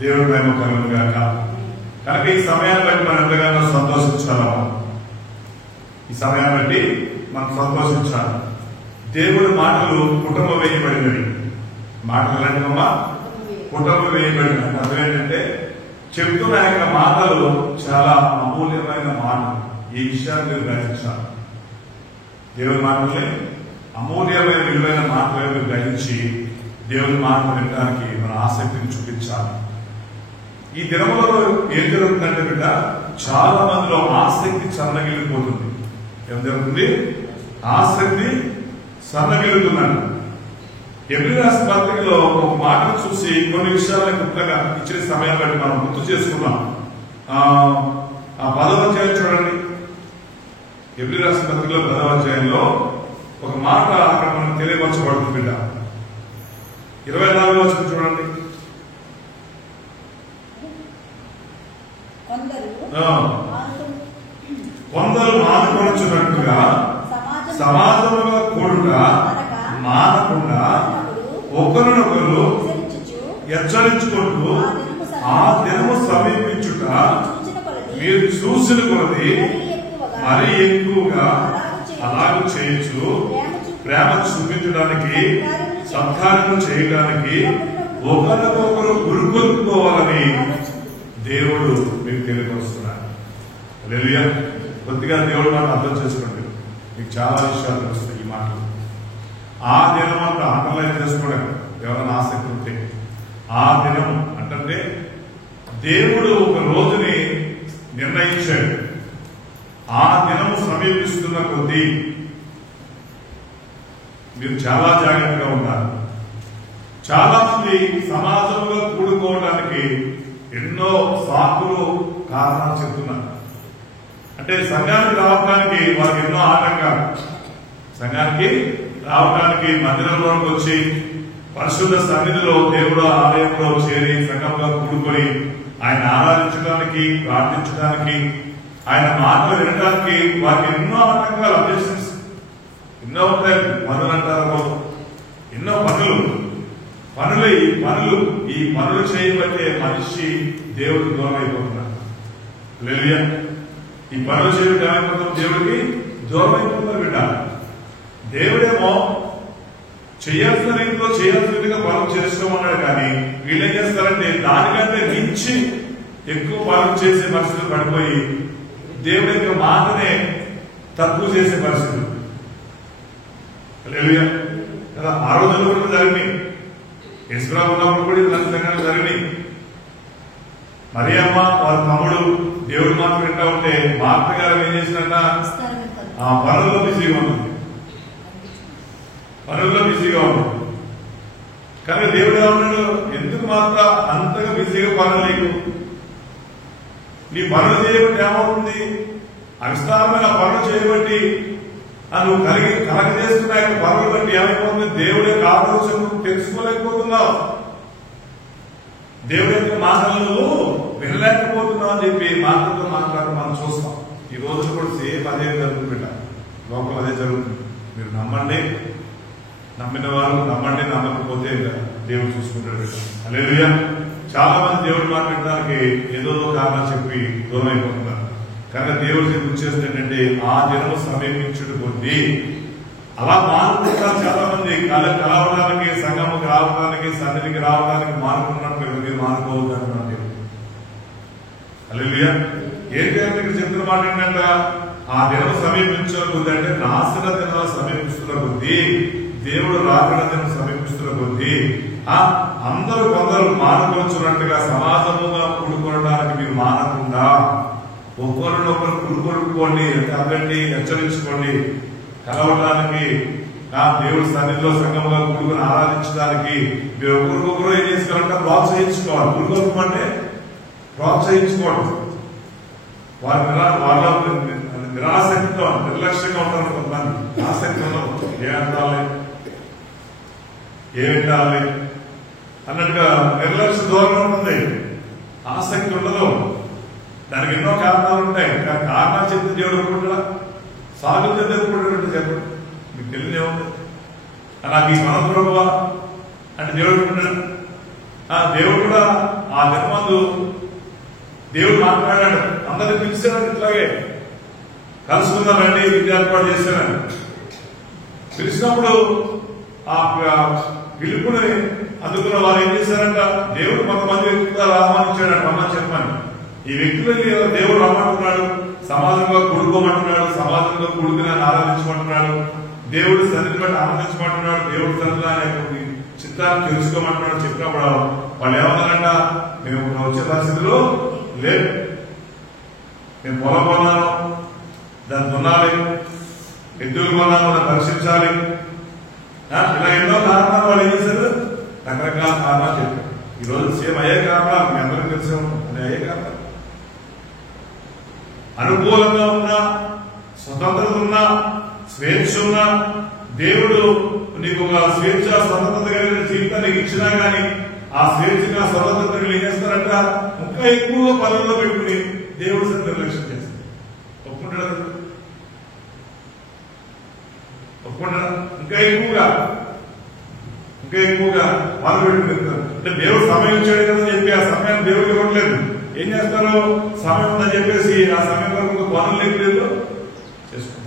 దేవుడు మేము కలుగుగాక. కనుక ఈ సమయాన్ని బట్టి మనం ఎంతగానో సంతోషించాలి. ఈ సమయాన్ని బట్టి మనం సంతోషించాలి. దేవుడి మాటలు కుటుంబం వేయబడినవి. మాటలు ఎలాంటివమ్మా? కుటుంబం వేయబడినవి. అర్థం ఏంటంటే చెప్తున్న యొక్క మాటలు చాలా అమూల్యమైన మాటలు. ఈ విషయాన్ని మీరు గ్రహించాలి. దేవుడి మాటల్ని అమూల్యమైన విలువైన మాటలు మీరు గ్రహించి దేవుని మాటలు వినడానికి మన ఆసక్తిని చూపించాలి. ఈ దినములలో ఏం జరుగుతుందంటే బిడ్డ, చాలా మందిలో ఆసక్తి సన్నగిలిపోతుంది. ఏం జరుగుతుంది? ఆసక్తి సన్నగిలుతున్నాడు. ఎబ్రీ రాసిన పత్రికలో ఒక మాటను చూసి కొన్ని విషయాలను క్లుప్తంగా ఇచ్చిన సమయాన్ని బట్టి మనం గుర్తు చేసుకున్నాం. ఆ 10వ అధ్యాయం చూడండి. ఎబ్రీ రాసిన పత్రికలో 10వ అధ్యాయంలో ఒక మాట అక్కడ మనకు తెలియపరచబడుతుంది బిడ్డ. 24వ వచనం చూడండి. కొందరు మానుకొనుచున్నట్టుగా సమాజముగా కూడుగా మానకుండా ఒకరినొకరు హెచ్చరించుకుంటూ ఆ దినము సమీపించుట మీరు చూసిన కొలది మరీ ఎక్కువగా అలాగూ చేయొచ్చు. ప్రేమ చూపించడానికి, సత్కార్యం చేయడానికి ఒకరికొకరు గురుకొల్పుకోవాలని దేవుడు మీకు తెలియపరుస్తున్నాడు. హల్లెలూయా. కొద్దిగా దేవుడు మాట అర్థం చేసుకోండి. మీకు చాలా విషయాలు తెలుస్తాయి ఈ మాటలు. ఆ దినం అంతా అండర్లైన్ చేసుకోవడం ఎవరైనా ఆసక్తి ఉంటే, ఆ దినం అంటే దేవుడు ఒక రోజుని నిర్ణయించాడు. ఆ దినము సమీపిస్తున్న కొద్దీ మీరు చాలా జాగ్రత్తగా ఉండాలి. చాలా మంది సమాజంలో కూడుకోవడానికి ఎన్నో సాకులు కారణాలు చెప్తున్నారు. అంటే సంఘానికి రావడానికి వారికి ఎన్నో ఆటంకాలు. సంఘానికి రావడానికి మందిరంలోకి వచ్చి పరిశుద్ధ సన్నిధిలో దేవుడు ఆలయంలో చేరి సంఘంలో కూడుకొని ఆయన ఆరాధించడానికి, ప్రార్థించడానికి, ఆయన మాటలు వినడానికి వారికి ఎన్నో ఆటంకాలు, అబ్జెక్షన్స్ ఎన్నో ఉంటాయి. పనులు అంటారు, ఎన్నో ఈ పనులు చేయబట్టే మనిషి దేవుడికి దూరం అయిపోతున్నాడు. హల్లెలూయా. ఈ పనులు చేయబట్టి ఏమైపోతాం? దేవుడికి దూరం అయిపోతారు బిడ్డ. దేవుడేమో చేయాల్సిన రీతిలో చేయాల్సిన రీతిగా పనులు చేసుకోమన్నాడు. కానీ వీళ్ళు ఏం చేస్తారంటే దానికంటే మించి ఎక్కువ పనులు చేసే పరిస్థితులు పడిపోయి దేవుడి యొక్క మాటనే తక్కువ చేసే పరిస్థితులు. హల్లెలూయా. కదా, ఆ రోజుల్లో కూడా జరిగినాయి. యేసుప్రభు ఉన్నప్పుడు కూడా ఇలాంటి సంఘటనలు జరిగినాయి. మరియమ్మ వాళ్ళ తమ్ముడు దేవుడి మాట వింటా ఉంటే మా అత్తగారు ఏం చేసినట్ట ఆ పనుల్లో బిజీగా ఉంటుంది. కానీ దేవుడు ఏమన్నాడు? ఎందుకు మాత్ర అంతగా బిజీగా పనులు లేకు? నీ పనులు చేయబట్టి ఏమవుతుంది? అవిస్తారమైన పనులు చేయబట్టి నువ్వు కలగజేస్తున్న యొక్క పనులు బట్టి ఏమైపోతుంది? దేవుడే ఆలోచన తెలుసుకోలేకపోతున్నావు, దేవుడి యొక్క మాటలను వినలేకపోతున్నావు అని చెప్పి మాటలతో మాట్లాడడం మనం చూస్తాం. ఈ రోజు కూడా సేమ్ అదే జరుగుతుంది. లోపల అదే జరుగుతుంది. మీరు నమ్మండి, నమ్మిన వారు నమ్మండి, నమ్మకపోతే దేవుడు చూసుకుంటాడు. హల్లెలూయా. చాలా మంది దేవుడు మాట్లాడడానికి ఏదో కారణం చెప్పి దూరం అయిపోతున్నారు. కనుక దేవుడికి గుర్తు చేస్తే ఏంటంటే ఆ దినము సమీపించుడు కొద్దీ అలా మానుకుంటారు. చాలా మంది కలవడానికి, సంఘముకి రావడానికి, సన్నిధికి రావడానికి మానుకున్నట్టు మీరు మానుకోవద్దు అంటున్నాను. హల్లెలూయా. ఏంటంటే చెప్తున్న మాట ఏంటంటే ఆ దినం సమీపించిన కొద్ది అంటే నాశన దినాలు సమీపిస్తున్న కొద్దీ, దేవుడు రాకడ దినం సమీపిస్తున్న కొద్దీ అందరూ కొందరు మానుకొచ్చున్నట్టుగా సమాజముగా కూడుకోవడానికి మీరు మానకుండా ఒకరినొకరు కూడుకొడుకోండి, అవ్వండి, హెచ్చరించుకోండి. కలవడానికి, దేవుడి సన్నిధిలో సంఘంగా కూడుకొని ఆరాధించడానికి మీరు ఒకరికొకరు ఏం చేసుకోవాలంటే ప్రోత్సహించుకోవాలి. కూడుకోమంటే ప్రోత్సహించుకోవడం. వాళ్ళ నిరాసక్తితో నిర్లక్ష్యంగా ఉంటారు కొంతమంది. ఆసక్తి ఉండదు. ఏమిటాలి అన్నట్టుగా నిర్లక్ష్య ధోరణి ఉంటుంది. ఆసక్తి ఉండదు. దానికి ఎన్నో కారణాలు ఉంటాయి. కారణాలు చెప్తే దేవుడు ఒప్పుకుంటాడా? సాగులు చెప్తే ఒప్పుకుంటాడంటే చెప్పండి. మీకు తెలియదు ఏముంది? నాకు ఈ మనం ప్రభువా అంటే దేవుడు ఒప్పుకుంటాడు. దేవుడు కూడా ఆ దినమందు దేవుడు మాట్లాడాడు, అందరిని పిలిచాడు, ఇట్లాగే కలుసుకుందామండి, ఇది ఏర్పాటు చేశానని పిలిచినప్పుడు ఆ పిలుపుని అందుకున్న వారు ఏం చేశారంట, దేవుడు కొంతమంది వ్యక్తులు ఆహ్వానించాడు రమ్మని చెప్పమని. ఈ వ్యక్తులని దేవుడు రమ్మంటున్నాడు, సమాజంలో కూడుకోమంటున్నాడు, సమాజంలో కూడుకుని ఆరాధించమంటున్నాడు, దేవుడు సన్నిధి బట్టి ఆనందించమంటున్నాడు, దేవుడు సన్నిధి అనే చిత్తాన్ని తెలుసుకోమంటున్నాడు. చెప్పినప్పుడు వాళ్ళు ఏమన్నారంట, మేము వచ్చే పరిస్థితులు లేదు, నేను పొలం కొన్నాను, దాన్ని దున్నాలి, ఎద్దులు కొన్నాను, దాన్ని పరీక్షించాలి, ఇలా ఎన్నో కారణాలు వాళ్ళు ఏం చేశారు, రకరకాల కారణాలు చెప్పారు. ఈరోజు సేమ్ అయ్యే కారణాలు మీ అందరికీ తెలిసే ఉంటుంది. అయ్యే కారణాలు అనుకూలంగా ఉన్నా, స్వతంత్రత ఉన్నా, స్వేచ్ఛ ఉన్నా, దేవుడు నీకు ఒక స్వేచ్ఛ స్వతంత్రత కలిగిన జీవితాన్ని ఇచ్చినా గానీ ఆ స్వేచ్ఛగా స్వతంత్రత ఏం చేస్తారంట, ఇంకా ఎక్కువ పనుల్లో పెట్టుకుని దేవుడు సరే నిర్లక్ష్యం చేస్తారు. ఒప్పుకుంటాడు, ఒప్పుకుంటాడు. ఇంకా ఎక్కువగా పనులు పెట్టుకుంటారు. అంటే దేవుడు సమయం ఇచ్చాడు కదా చెప్పి ఆ సమయాన్ని దేవుడికి ఇవ్వట్లేదు. ఏం చేస్తారు, సమయం ఉందని చెప్పేసి ఆ సమయం వరకు పనులు లేదు చేసుకుంటారు.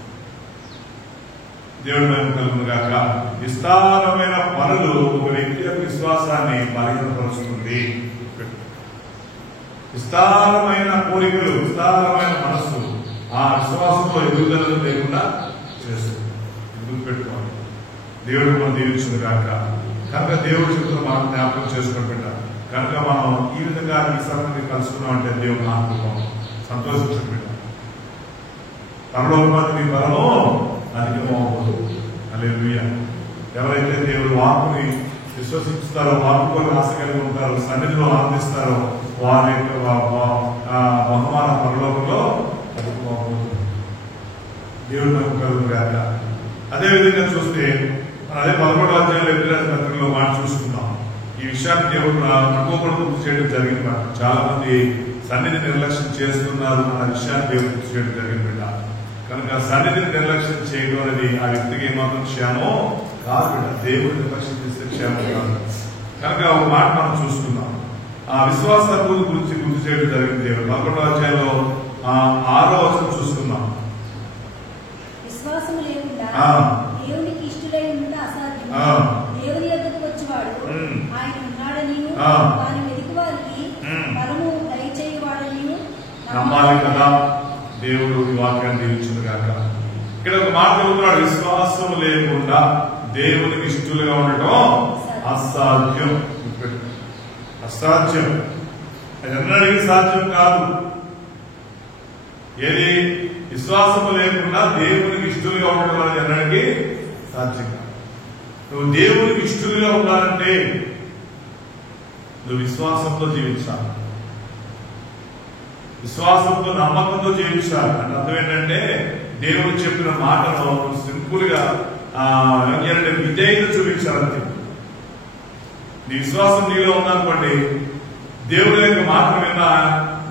దేవుడి మేము కలుగును గాక. విస్తారమైన పనులు ఒక వ్యక్తి యొక్క విశ్వాసాన్ని బలహీనపరుస్తుంది. విస్తారమైన కోరికలు, విస్తారమైన మనస్సు ఆ విశ్వాసంలో ఎదుగుదల లేకుండా చేస్తుంది. గుర్తుపెట్టుకోవాలి. దేవుడు మనం దీవించును గాక. కనుక దేవుడు చెప్తున్న మనం జ్ఞాపకం చేసుకుని పెట్టాలి. కనుక మనం ఈ విధంగా ఈ సమయాన్ని కలుసుకున్నాం అంటే దేవుడు ఆత్మకం సంతోషించడం పెట్టాలి. పరలోకమందు మీ బలము అధికమవుతుంది. హల్లెలూయా. ఎవరైతే దేవుడు వాక్కుని విశ్వసిస్తారో, వాక్కు కొరకు ఆశ కలిగి ఉంటారో, సన్నిధిలో ఆనందిస్తారో వారి యొక్క బహుమాన పరలోకంలో అధికమవుతుంది. దేవుడు మనకు కలుగును గాక. అదేవిధంగా చూస్తే అదే 11వ అధ్యాయంలో ఎబ్రాయిల పత్రికలో మాట చూసుకుందాం. ఈ విషయాన్ని దేవుడు అనుకోకుండా గుర్తు చేయడం జరిగింది. చాలా మంది సన్నిధి నిర్లక్ష్యం చేస్తున్నారు అన్న విషయాన్ని దేవుడు గుర్తు చేయడం జరిగింది. కనుక సన్నిధిని నిర్లక్ష్యం చేయడం అనేది ఆ వ్యక్తికి ఏమాత్రం క్షేమో కాదు బిడ్డ. దేవుడు నిర్లక్ష్యం చేస్తే క్షేమం కాదు. కనుక ఒక మాట మనం చూసుకుందాం. ఆ విశ్వాసాన్ని గురించి గుర్తు చేయడం జరిగింది. దేవుడు 11వ అధ్యాయంలో 6వ వచనం చూసుకుందాం. విశ్వాసము లేకుండా దేవునికి ఇష్టడై ఉండుట అసాధ్యం. దేవుని యొద్దకు వచ్చేవాడు ఆయన ఉన్నాడని, వాని వెతికి వారికి ఫలము దయచేయువాడని నమ్మాలి కదా. దేవుడు ఈ వాక్యాన్ని దీవించును గాక. ఇక్కడ ఒక మాట చెబుతున్నాడు, విశ్వాసం లేకుండా దేవునికి ఇష్టలుగా ఉండటం అసాధ్యం. అసాధ్యం, అది ఎన్నడికి సాధ్యం కాదు. ఏది విశ్వాసము లేకుండా దేవునికి ఇష్టలుగా ఉండడం అనేది ఎన్నడికి సాధ్యం కాదు. నువ్వు దేవునికి ఇష్టలుగా ఉండాలంటే నువ్వు విశ్వాసంతో జీవించాలి, విశ్వాసంతో నమ్మకంతో జీవించాలి. అంటే అర్థం ఏంటంటే దేవుడు చెప్పిన మాటను సింపుల్ గా విధేయత చూపించాలంతే. నీ విశ్వాసం నీలో ఉందనుకోండి, దేవుడి యొక్క మాటలు విన్నా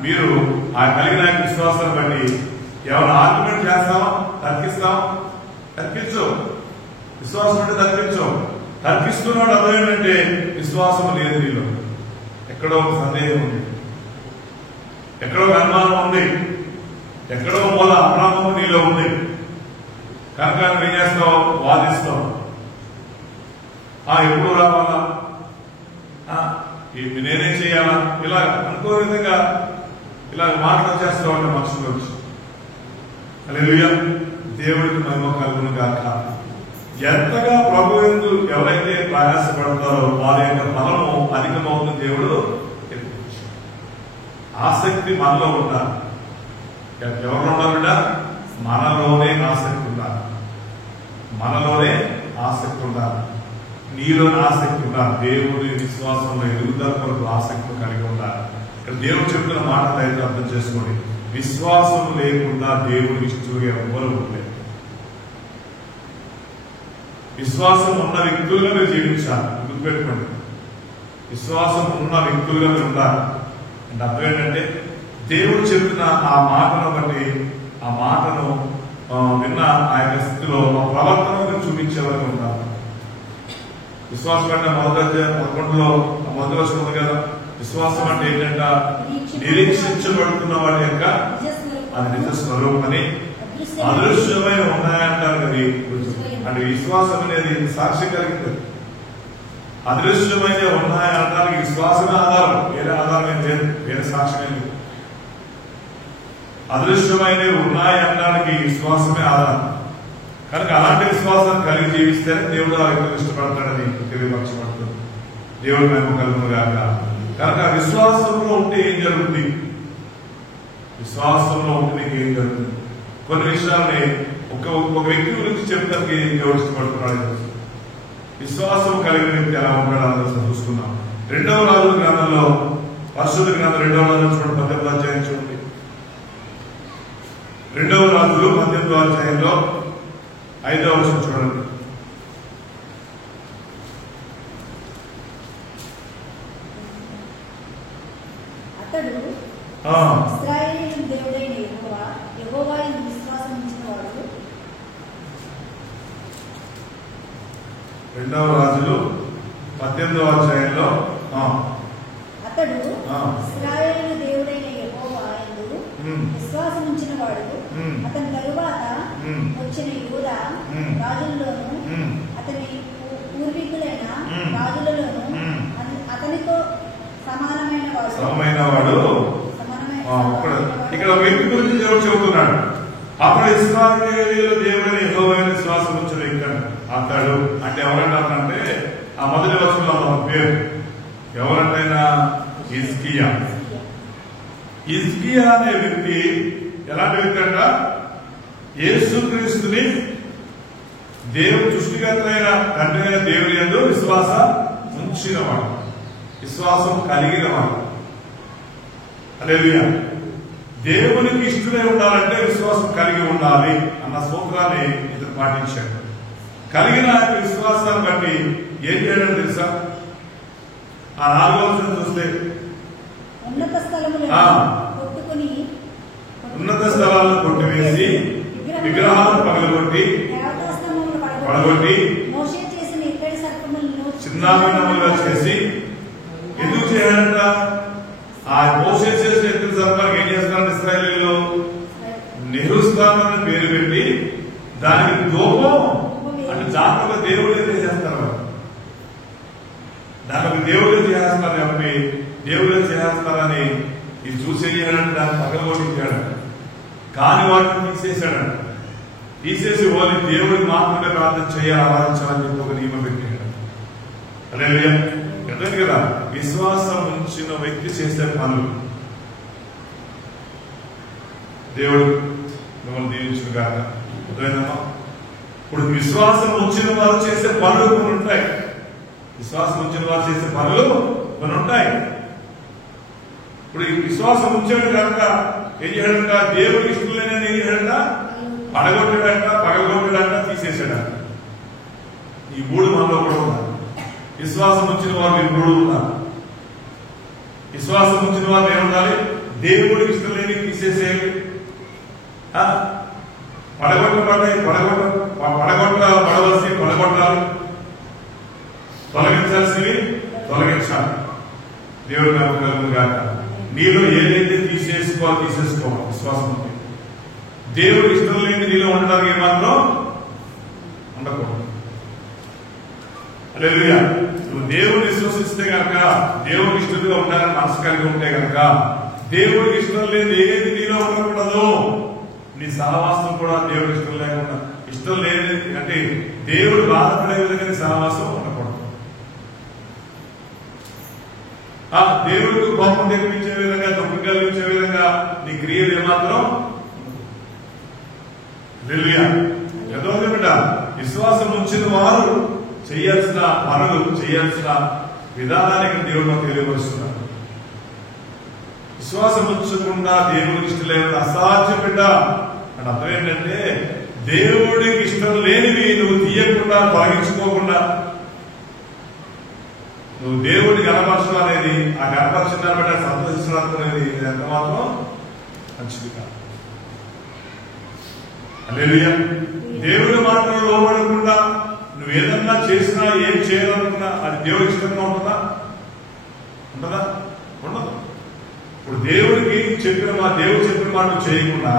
మీరు ఆ కలిగిన విశ్వాసాన్ని బట్టి ఎవరు ఆర్గ్యుమెంట్ చేస్తావా, తర్కిస్తావా? తర్కించు. విశ్వాసం అంటే తర్కించు. తర్కిస్తున్నాడు అర్థం ఏంటంటే విశ్వాసం లేదు నీలో. ఎక్కడో ఒక సందేహం ఉంది, ఎక్కడో అనుమానం ఉంది, ఎక్కడో మూల అప్రామం నీలో ఉంది. కనుక నువ్వేం చేస్తావు, వాదిస్తావు. ఎప్పుడు రావాలా, నేనేం చేయాలా, ఇలా అనుకో విధంగా ఇలా మాటలు చేస్తూ ఉంటే మనుషులు వచ్చి. హల్లెలూయా. దేవుడికి మహిమ కలుగును గాక. ఎంతగా ప్రభు యందు ఎవరైతే ప్రయాసపడతారో వారి యొక్క ఫలము అధికమవుతుంది. దేవుడు ఆసక్తి మనలో ఉండాలి. ఎవరిలో ఉండాలంట, మనలోనే ఆసక్తి ఉండాలి. మనలోనే ఆసక్తి ఉండాలి, నీలోనే ఆసక్తి ఉండాలి. దేవుడి విశ్వాసంలో ఎదుగుదల కొరకు ఆసక్తి కలిగి ఉండాలి. ఇక్కడ దేవుడు చెప్తున్న మాటలు అయితే అర్థం చేసుకోండి. విశ్వాసం లేకుండా దేవుడికి ఇష్టలుగా ఎవ్వరూ ఉండలేదు. విశ్వాసం ఉన్న వ్యక్తులుగా మీరు జీవించాలి. గుర్తుపెట్టుకోండి, విశ్వాసం ఉన్న వ్యక్తులుగా మీరు ఉండాలి. అంటే అర్థం ఏంటంటే దేవుడు చెప్పిన ఆ మాటను బట్టి ఆ మాటను విన్న ఆ యొక్క స్థితిలో ఆ ప్రవర్తన చూపించే వరకు ఉండాలి. విశ్వాసం అంటే మొదటి మొదటి ఉంది కదా, విశ్వాసం అంటే ఏంటంట? నిరీక్షించబడుతున్న వాటి యొక్క అది నిజ స్వరూపమని, అదృశ్యమై ఉన్నాయంటారు కదా. అంటే విశ్వాసం అనేది సాక్ష్యం కలిగింది. అదృశ్యమైన ఉన్నాయనడానికి విశ్వాసమే ఆధారం, వేరే ఆధారం లేదు, వేరే సాక్ష్యమే లేదు. అదృశ్యమైనవి ఉన్నాయనడానికి విశ్వాసమే ఆధారం. కనుక అలాంటి విశ్వాసం కలిగి జీవిస్తేనే దేవుడు ఆ వ్యక్తులు ఇష్టపడతాడని తెలియపరచబడుతుంది. దేవుడు మేము కలుగునుగాక. కనుక విశ్వాసంలో ఉంటే ఏం జరుగుతుంది? విశ్వాసంలో ఉంటే నీకు ఏం జరుగుతుంది? కొన్ని విషయాలని ఒక వ్యక్తి గురించి చెప్తానికి దేవుడు ఇష్టపడుతున్నాడు. విశ్వాసం కలిగిన వ్యక్తి ఎలా ఉంటాడో చూసుకున్నాం. 2వ రాజుల గ్రంథంలో, పరిశుద్ధ గ్రంథం 2వ రాజులు చూడండి, 18వ అధ్యాయం చూడండి. 2వ రాజులు 18వ అధ్యాయంలో 5వ వచనం చూడండి. అతడు ఇశ్రాయేలు దేవుడైన యెహోవా యందు విశ్వాసం ఉంచినవాడు. 2వ రాజులు 18వ అధ్యాయంలో అతడు ఇశ్రాయేలు దేవుడైన యెహోవా యందు విశ్వాసం ఉంచినవాడు. అతని తరువాత వచ్చిన యూదా రాజుల్లోను అతని పూర్వీకులైన రాజులలోను అతనితో సమానమైన వాడు. ఇక్కడ వ్యక్తి గురించి దేవుడు చెబుతున్నాడు. అప్పుడు ఇశ్రాయేలీయుల దేవుడైన యెహోవాయే విశ్వాసం ఉంచిన వ్యక్తి అతడు అంటే ఎవరంటారంటే ఆ మొదటి వచనంలో పేరు ఎవరంటైనా హిజ్కియా. హిజ్కియా అనే వ్యక్తి ఎలాంటి వ్యక్తి అంట? యేసుక్రీస్తుని దేవుడు సృష్టికర్తైన తండ్రి అయిన దేవుని యందు విశ్వాసం ఉంచినవాడు, విశ్వాసం కలిగినవాడు. హల్లెలూయా. దేవునికి ఇష్టమై ఉండాలంటే విశ్వాసం కలిగి ఉండాలి అన్న సూత్రాన్ని ఇతను పాటించాడు. కలిగిన విశ్వాసాన్ని బట్టి ఏం చేయడం తెలుసా? ఆ 4వ వచనం చూస్తే ఉన్నత స్థలాలను కొట్టివేసి విగ్రహాలను పగలగొట్టి చిన్నాభిన్నములుగా చేసి ఎందుకు చేయాలంట? ఆ మోషే చేసిన ఎత్తుల సర్పానికి ఏం చేస్తారంటే ఇశ్రాయేలీయులు నెహ్రూస్థానం పేరు పెట్టి దానికి ధూపం అంటే జాతర దేవుడే చేసేస్తారు. దానికి దేవుడే చేసేస్తారు కాబట్టి దేవుడే చేసేస్తారని ఇది చూసేయాలంటే దాన్ని పగలగొట్టించాడు. కాని వాటిని తీసేశాడంట. తీసేసి ఓన్లీ దేవుడికి మాత్రమే ప్రార్థన చేయాలి, ఆరాధించాలని చెప్పి ఒక నియమం పెట్టాడు. హల్లెలూయా. అర్థమైంది కదా? విశ్వాసం ఉంచిన వ్యక్తి చేసే పనులు దేవుడు మిమ్మల్ని దీవించును గాక. అర్థమైందమ్మా? ఇప్పుడు విశ్వాసం ఉంచిన వారు చేసే పనులు కొన్ని ఉంటాయి. విశ్వాసం ఉంచిన వారు చేసే పనులు కొన్ని ఉంటాయి. ఇప్పుడు ఈ విశ్వాసం ఉంచాడు కనుక ఏం చేయడంట? దేవుడికి ఇష్టం లేని ఏం చేయడంట? పడగొట్టాడంట, పగలగొట్టాడంట, తీసేసాడంట. ఈ 3 మనలో కూడా ఉన్నారు. విశ్వాసం ఉంచిన వారు ఈ 3 ఉన్నారు. విశ్వాసం ఉంచిన వారు ఏముండాలి? దేవుడికి ఇష్టం లేని తీసేసేయాలి. పడవలసి పడగొట్టాలి, తొలగించాల్సినవి తొలగించాలి. దేవుడు నాకు కలుగుగాక. నీలో ఏదైతే తీసేసుకోవాలి తీసేసుకోవాలి. విశ్వాసం ఉంది. దేవుడు ఇష్టం లేని నీలో ఉండడానికి ఏమాత్రం ఉండకూడదు. హల్లెలూయా. నువ్వు దేవుడిని విశ్వసిస్తే కనుక, దేవుడికి ఇష్టంగా ఉండాలని మనసు కలిగి ఉంటే కనుక, దేవుడికి ఇష్టం లేని ఏది నీలో ఉండకూడదు. నీ సహవాసం కూడా దేవుడికి ఇష్టం లేకుండా, ఇష్టం లేని అంటే దేవుడు బాధపడే విధంగా నీ సహవాసం ఉండకూడదు. దేవుడికి కోపం తెప్పించే విధంగా, దుఃఖం కలిగించే విధంగా నీ క్రియలు ఏమాత్రం. హల్లెలూయా. ఎంతో బిడ్డ, విశ్వాసం ఉంచిన వారు చేయాల్సిన పనులు, చేయాల్సిన విధానానికి దేవుడు తెలియపరుస్తున్నాడు. విశ్వాసం ఉంచకుండా దేవుడికి ఇష్టం లేని అసాధ్యం బిడ్డ. అని అర్థం ఏంటంటే దేవుడికి ఇష్టం లేనివి నువ్వు తీయకుండా, తొలగించుకోకుండా నువ్వు దేవుడిని గణపరచడం అనేది, ఆ గణపరచడాన్ని బట్టి సంతోషించడం అనేది ఎంత మాత్రం మంచిది కాదు. హల్లెలూయా. దేవుడి మాత్రం లోబడకుండా నువ్వు ఏదన్నా చేసినా, ఏం చేయాలనుకున్నా అది దేవుడికి ఇష్టంగా ఉంటుందా? ఉంటుందా? ఉండదు. ఇప్పుడు దేవుడు చెప్పిన మాట చేయకుండా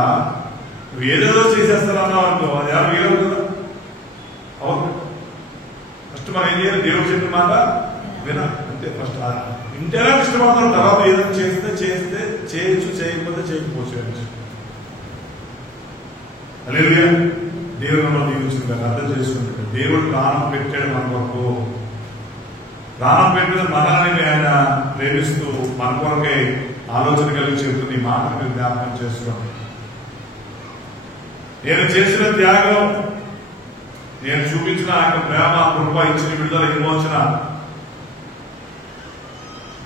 నువ్వు ఏదేదో చేసేస్తానన్నావు అనుకో, అది ఎవరు వీరవు కదా. అవును, ఫస్ట్ మనం ఏం చేయాలి? దేవుడు చెప్పిన మాట వినాలి అంతే. ఫస్ట్ ఇంటేనా ఇష్టపడతాం, తర్వాత ఏదైనా చేస్తే చేయొచ్చు, చేయకపోతే చేయకపోవచ్చు. హల్లెలూయా. దేవుడు మనం దీవించుకుంటారు, అర్థం చేసుకుంటాడు. దేవుడు ప్రాణం పెట్టాడు మన కొరకు. ప్రాణం పెట్టిన మనల్ని ఆయన ప్రేమిస్తూ మన కొరకై ఆలోచన కలిగి చెబుతుంది. ఈ మాట మీరు జ్ఞాపకం చేసుకోండి. నేను చేసిన త్యాగం, నేను చూపించిన ఆయన ప్రేమ, కృప, ఇచ్చిన విడుదల, విమోచన,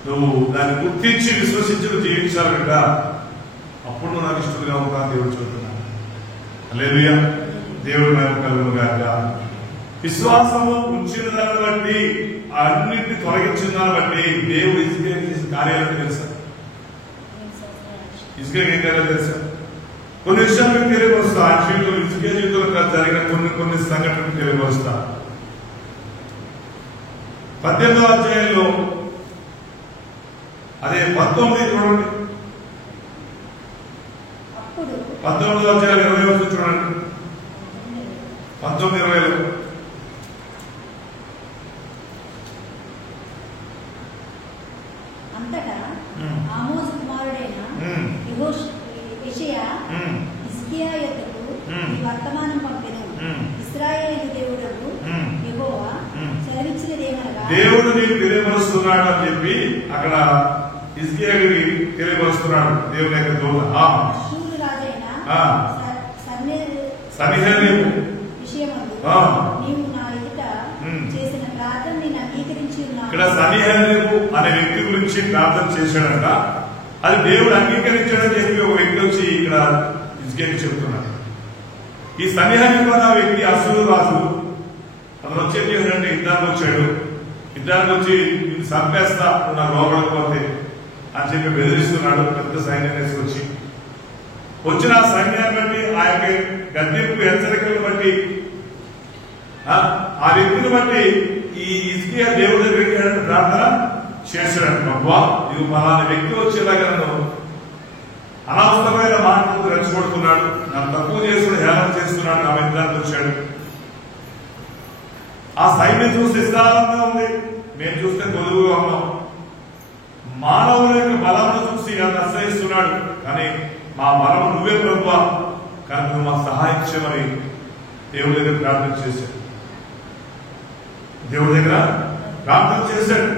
నువ్వు దాన్ని గుర్తించి విశ్వసించి జీవించాలి బిడ్డ. అప్పుడు నువ్వు నాకు ఇష్టంగా ఉంటా దేవుడు చెబుతున్నాను. హల్లెలూయా. దేవుడు మేము కలుగును గాక. విశ్వాసము ఉంచిన దాన్ని బట్టి, అన్నింటినీ తొలగించిన దాన్ని బట్టి దేవుడు ఇసుక కార్యాలను తెలుసా? ఇసుక ఏం కార్యాలు తెలుసా? కొన్ని విషయాలు మీకు తెలియపరుస్తా. ఆ జీవితంలో ఇసుక జీవితంలో జరిగిన కొన్ని సంఘటనలు తెలియపరుస్తా. 18వ అధ్యాయంలో అదే 19 చూడండి. 19వ అధ్యాయం 20 చూడండి. 19:20 అంతటా ఆమోజు కుమారుడైన యెషయా హిజ్కియా యొద్దకు ఈ వర్తమానం పంపెను. ఇశ్రాయేలు దేవుడకు యెహోవా సెలవిచ్చినదేమనగా, దేవుడు నీకు తెలియపరుస్తున్నాడు అని చెప్పి అక్కడ హిజ్కియాకి తెలియపరుస్తున్నాడు దేవుని యొక్క దూత. అష్షూరు రాజైన సన్హెరీబు విషయమందు నీవు నా ఎదుట చేసిన ప్రార్థనని అంగీకరించి ఉన్నావు. ఇక్కడ సన్హెరీబు అనే వ్యక్తి గురించి ప్రార్థన చేశాడంట. అది దేవుడు అంగీకరించాడని చెప్పి ఒక వ్యక్తి వచ్చి ఇక్కడ హిజ్కియాకి చెబుతున్నాడు. ఈ సన్హెరీబు అనే వ్యక్తి అష్షూరు రాజు. అతను వచ్చి ఏం చేశాడంటే యుద్ధానికి వచ్చాడు. యుద్ధానికి వచ్చి నేను చంపేస్తా నా లోపలిపోతే అని చెప్పి బెదిరిస్తున్నాడు. పెద్ద సైన్యం వేసుకొచ్చి వచ్చిన సైన్యాన్ని బట్టి, ఆ యొక్క గద్దెంపు హెచ్చరికలను బట్టి, ఆ వ్యక్తిని బట్టి ఈ హిజ్కియా దేవుడి దగ్గరికి ప్రార్థన చేశాడు. అబ్బా, ఇది పలానా వ్యక్తి వచ్చేలాగా నన్ను అనవసరమైన మాటలు రెచ్చగొడుతున్నాడు, నన్ను తక్కువ చేసుకుని హేళన చేస్తున్నాడు. ఆ యుద్ధానికి వచ్చాడు. ఆ సైన్యం చూస్తే విస్తారంగా ఉంది, మేము చూస్తే కొలువుగా ఉన్నాం. మానవుల యొక్క బలాన్ని చూసి నన్ను అసహిస్తున్నాడు, కానీ మా బలం నువ్వే ప్రభువా, కానీ నువ్వు మాకు సహాయం చేయమని దేవుడి దగ్గర ప్రార్థన చేశాడు. దేవుడి దగ్గర ప్రార్థన చేశాడు.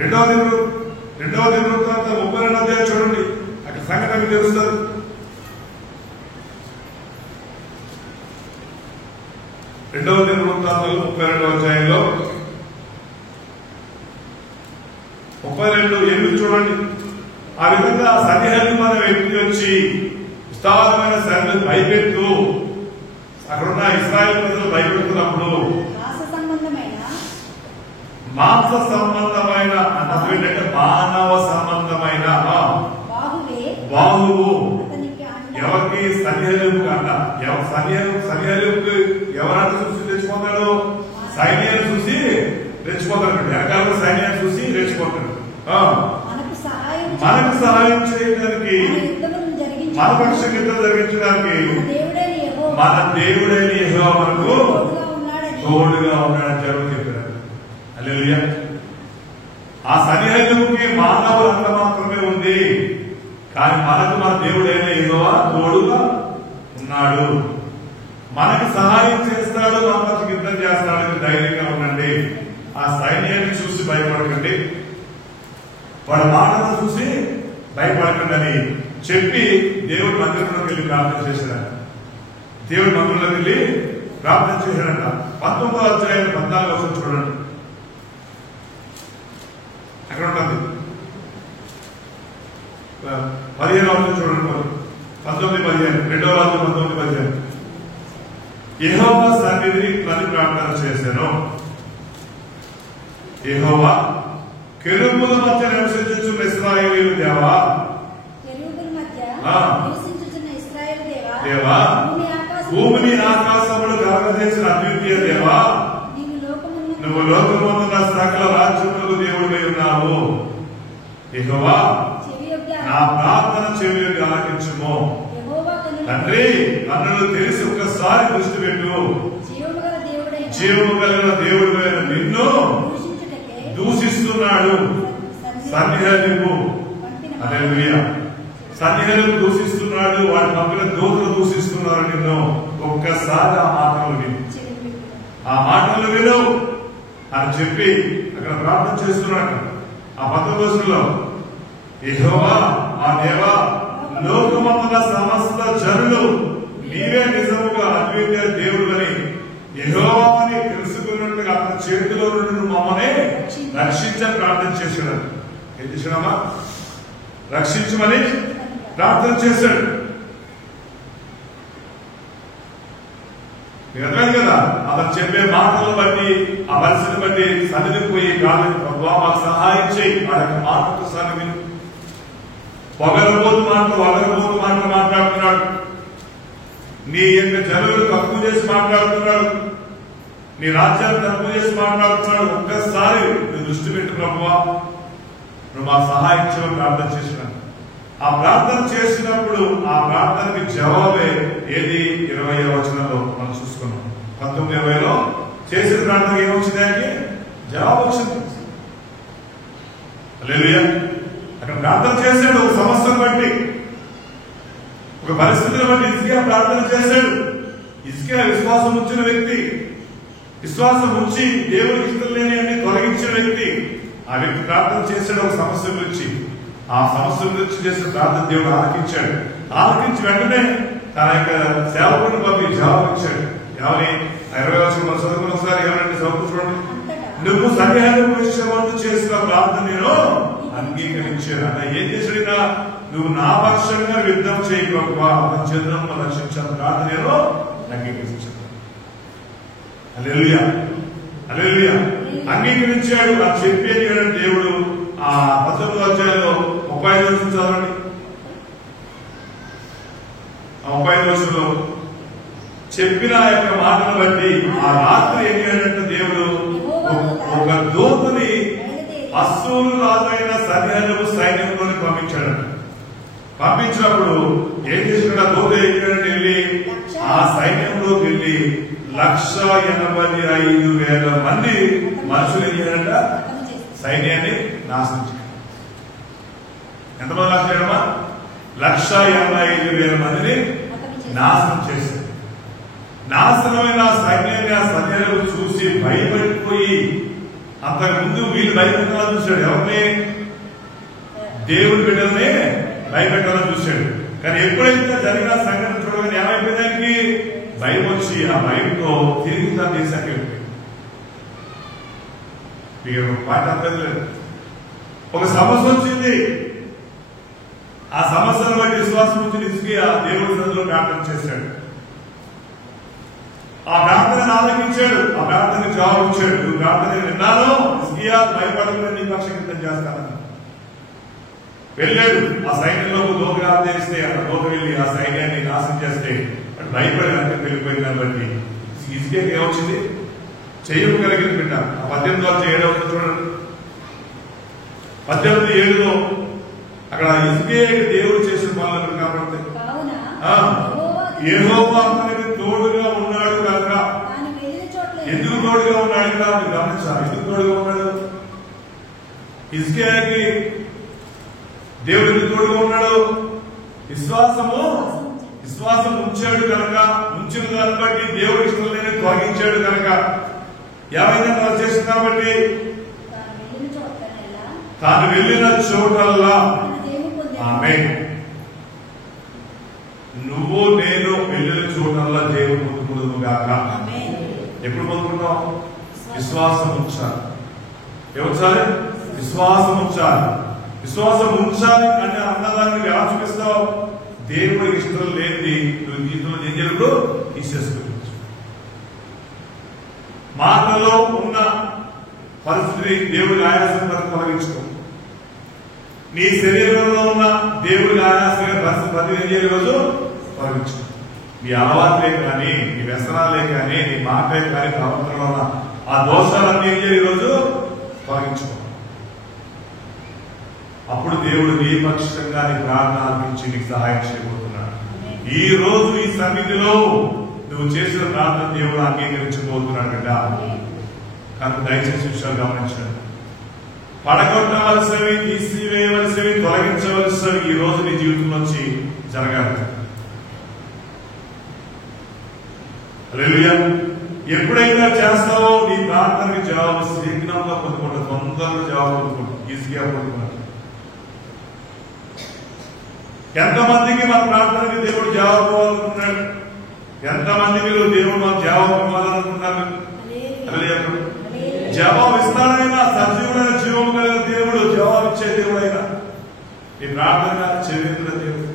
రెండవ దినవృత్తాంతం 32వ అధ్యాయం చూడండి. అక్కడ సంగతి మీకు తెలుస్తుంది. రెండవ దినవృత్తాంతం 32వ అధ్యాయంలో 32:8 చూడండి. ఆ విధంగా సన్హెరీబు అనే వ్యక్తి వచ్చి విస్తారమైన సైన్యం భయపెడుతూ అక్కడున్న ఇశ్రాయేలు ప్రజలు భయపెడుతున్నప్పుడు మాంస సంబంధమైన అంటే మానవ సంబంధమైన బాహువు ఎవరికి? సన్హెరీబు అంట. సన్హెరీబుకి ఎవరన్నా చూసి రెచ్చిపోతాడు? సైన్యాన్ని చూసి రెచ్చిపోతాడు. వెనకాల సైన్యాన్ని చూసి రెచ్చిపోతాడు. మనకు సహాయం చేయడానికి, మన పక్ష యుద్ధం జరిగించడానికి మన దేవుడైన యెహోవా మనకు తోడుగా ఉన్నాడని చెప్పాడు. హల్లెలూయా. ఆ సన్హెరీబుకి మానవుల అంత మాత్రమే ఉంది, కానీ మనకు మన దేవుడైన యెహోవా తోడుగా ఉన్నాడు. మనకి సహాయం చేస్తాడు, మన పక్ష యుద్ధం చేస్తాడు. ధైర్యంగా ఉండండి. ఆ సైన్యాన్ని చూసి భయపడకండి, వాడు మాటను చూసి భయపడకండి అని చెప్పి దేవుడి మందిరంలోకి వెళ్ళి ప్రార్థన చేశాడంట. దేవుడి మందిరంలోకి వెళ్ళి ప్రార్థన చేశాడంట. 19వ అధ్యాయం 14వ చూడండి. అక్కడ ఉంటుంది. 15వ చూడండి. 19:15 2వ రాజు 19:15 యెహోవా సన్నిధిని ప్రార్థన చేశాను. యెహోవా కెరూబుల మధ్య నివసించుచున్న ఇశ్రాయేలు దేవా, భూమిని ఆకాశములు కలగజేసిన అద్వితీయ దేవా, నువ్వు లోకమందున్న సకల రాజ్యములకు దేవుడివై ఉన్నావు. యెహోవా నా ప్రార్థన చెవియొగ్గి ఆలకించుము. తండ్రి కన్నులు తెరిచి ఒక్కసారి దృష్టి పెట్టు. జీవము కలిగిన దేవుడివైన నిన్ను దూషిస్తున్నాడు సన్నిహరింపు. హల్లెలూయా. సన్నిహరింపు దూషిస్తున్నాడు, వాడి పంపిన దూతలు దూషిస్తున్నారు నిన్ను. ఒక్కసారి ఆ మాటలు విను, ఆ మాటలు విను అని చెప్పి అక్కడ ప్రార్థన చేస్తున్నాడు. ఆ 19 యెహోవా ఆ దేవా లోకమందున సమస్త జనులు నీవే నిజముగా అద్వితీయ దేవుడని యెహోవాని తెలుసుకున్నట్టుగా అతని చేతిలో నుండి మమ్మల్ని రక్షించని ప్రార్థన చేశాడు. ఏం చేశాడమ్మా? రక్షించమని ప్రార్థన చేశాడు. మీకు అర్థమైంది కదా? అతను చెప్పే మాటలను బట్టి, ఆ పరిస్థితిని బట్టి సన్నిధికి పోయి ప్రార్థన, ప్రభువా మాకు సహాయం చేయి. ఆ యొక్క మాట ఒకసారి విను. పొగరబోతు మాటలు మాట్లాడుతున్నాడు. నీ యొక్క జనులు తక్కువ చేసి మాట్లాడుతున్నాడు. నీ రాజ్యాన్ని తక్కువ చేసి మాట్లాడుతున్నాడు. ఒక్కసారి నువ్వు దృష్టి పెట్టు ప్రభువా, నువ్వు మాకు సహాయం చేయమని ప్రార్థన చేసినాడు. ఆ ప్రార్థన చేసినప్పుడు ఆ ప్రార్థనకి జవాబే ఏది? 20వ వచనంలో మనం చూసుకున్నాం. 19:20 చేసిన ప్రార్థన ఏమొచ్చింది? ఆయనకి జవాబు వచ్చింది. హల్లెలూయా. అక్కడ ప్రార్థన చేశాడు. ఒక సమస్యను బట్టి, ఒక పరిస్థితిని బట్టి హిజ్కియా ప్రార్థన చేశాడు. హిజ్కియా విశ్వాసం ఉంచిన వ్యక్తి, విశ్వాసం ఉంచి దేవుడికి ఇష్టం లేని అన్ని తొలగించిన వ్యక్తి. ఆ వ్యక్తి ప్రార్థన చేశాడు ఒక సమస్య గురించి. ఆ సమస్య గురించి చేసిన ప్రార్థన దేవుడు ఆలకించాడు. ఆలకించి వెంటనే తన యొక్క సేవకుని పంపి జవాబు ఇచ్చాడు. ఎవరి 20వ వచనం చదువుకుని ఒకసారి ఏమంటే చదువు చూడండి. నువ్వు సన్నిహరింపు విషయమందు చేసిన ప్రార్థన నేను అంగీకరించాను. అంటే ఏం చేశాడు? నువ్వు నా పక్షంగా యుద్ధం చేయకపోవా, చంద్రమ్మ రక్షించాను ప్రార్థన నేను అంగీకరించాను. హల్లెలూయా, హల్లెలూయా. అంగీకరించాడు అని చెప్పేది దేవుడు. ఆ 19వ అధ్యాయంలో 35 చదవండి. 35 వచనంలో చెప్పిన యొక్క మాటను బట్టి ఆ రాత్రి ఏం చేయాలంటే దేవుడు ఒక దూతని అశ్షూరు రాజైన సన్నిహరింపు సైన్యంలోని పంపించాడు. పంపించినప్పుడు ఏం చేసినాడు? ఆ దూత ఏం చేయాలంటే వెళ్ళి ఆ సైన్యంలోకి వెళ్ళి 185,000 మంది మనుషులు ఏం చేయాలంట? సైన్యాన్ని నాశనం చేయాలి. ఎంతమంది నాశనం చేయడమా? 185,000 మందిని నాశనం చేశారు. నాశనమైన సైన్యాన్ని ఆ సైన్యాలను చూసి భయపడిపోయి, అంతకుముందు వీళ్ళు భయపెట్టాలని చూశాడు. ఎవరిని? దేవుడి బిడ్డల్ని భయపెట్టాలని చూశాడు. కానీ ఎప్పుడైతే జరిగిన సంఘటన చూడగానే ఏమైపోయిందానికి భయం వచ్చి ఆ భయంతో తిరిగి తన దేశానికి వెళ్ళిపోయింది. పాట లేదు. ఒక సమస్య వచ్చింది. ఆ సమస్యను బట్టి విశ్వాసం నుంచి హిజ్కియా దేవుడి సన్నిధిలో ప్రార్థన చేశాడు. ఆ ప్రార్థనను ఆలకించాడు. ఆ ప్రార్థనకు జవాబు ఇచ్చాడు. నువ్వు ప్రార్థన విన్నాను, హిజ్కియా భయపడకుండా నీ పక్షం చేస్తానని వెళ్ళాడు. ఆ సైన్యంలో దోపిడి ఆదేశిస్తే అక్కడ దోత వెళ్ళి ఆ సైన్యాన్ని నాశనం చేస్తే అటు భయపడి వెనక్కి వెళ్ళిపోయింది. కాబట్టి హిజ్కియాకి ఏమొచ్చింది? చేయగలిగింది బిడ్డ. ఆ 18:7 చూడండి. 18:7 అక్కడ హిజ్కియాకి దేవుడు చేసిన పనులు కాబట్టి యెహోవా అతనికి తోడుగా ఉన్నాడు కనుక. ఎందుకు తోడుగా ఉన్నాడు? కదా మీరు గమనించాలి. ఎందుకు తోడుగా ఉన్నాడు? హిజ్కియాకి దేవుడు ఎందుకు తోడుగా ఉన్నాడు? విశ్వాసం ఉంచాడు కనుక, ఉంచిన దాన్ని బట్టి దేవుడి ఇష్టం లేని తొలగించాడు కనుక, ఏమైనా తను చేసింది కాబట్టి తాను వెళ్ళిన చోటల్లా ఆమేన్. నువ్వు నేను వెళ్ళిన చోటల్లా దేవుడు పొందుకుందును గాక. ఎప్పుడు పొందుకుంటాం? విశ్వాసం ఉంచాలి. ఏమొచ్చాలి? విశ్వాసం ఉంచాలి. విశ్వాసం ఉంచాలి అంటే అన్నదాన్ని ఎలా చూపిస్తావు? దేవుడికి ఇష్టం లేని నువ్వు జీవితంలో ఏం జరుగుతూ తీసేసుకోవచ్చు. మాటలో ఉన్న పరిస్థితిని దేవుడి ఆయాసం తొలగించుకో. నీ శరీరంలో ఉన్న దేవుడి ఆయాసమైన పరిస్థితి ఏం చేయని రోజు తొలగించుకో. నీ అలవాట్లే కానీ, నీ వ్యసనాలే కానీ, నీ మాటలే కానీ, ప్రవర్తనలో ఉన్న ఆ దోషాలన్నీ ఏం చేయాలి? ఈరోజు తొలగించుకో. అప్పుడు దేవుడు నీ పక్షంగా నీ ప్రార్థన ఆలకించి నీకు సహాయం చేయబోతున్నాడు. ఈ రోజు ఈ సన్నిధిలో నువ్వు చేసిన ప్రార్థన దేవుడు అంగీకరించబోతున్నాడు బిడ్డ. కనుక దయచేసి విషయాలు గమనించండి. పడగొట్టవలసినవి, తీసివేయవలసినవి, తొలగించవలసినవి ఈ రోజు నీ జీవితం నుంచి జరగాలి. హల్లెలూయా. ఎప్పుడైనా చేస్తావో నీ ప్రార్థనకి జవాబు శీఘ్రంగా పొందుకుంటావు, తొందరగా జవాబు పొందుకుంటావు, ఈజీగా పొందుకుంటావు. ఎంతమందికి మన ప్రార్థనకి దేవుడు జవాబు ఇవ్వాలనుకున్నాడు? ఎంతమందికి దేవుడు మన జవాబు ఇవ్వాలనుకున్నాడు? జవాబు ఇస్తాడైనా, సజీవుడైన జీవం కలిగిన దేవుడు, జవాబు ఇచ్చే దేవుడైనా ఈ ప్రార్థన చెల్లించిన దేవుడు.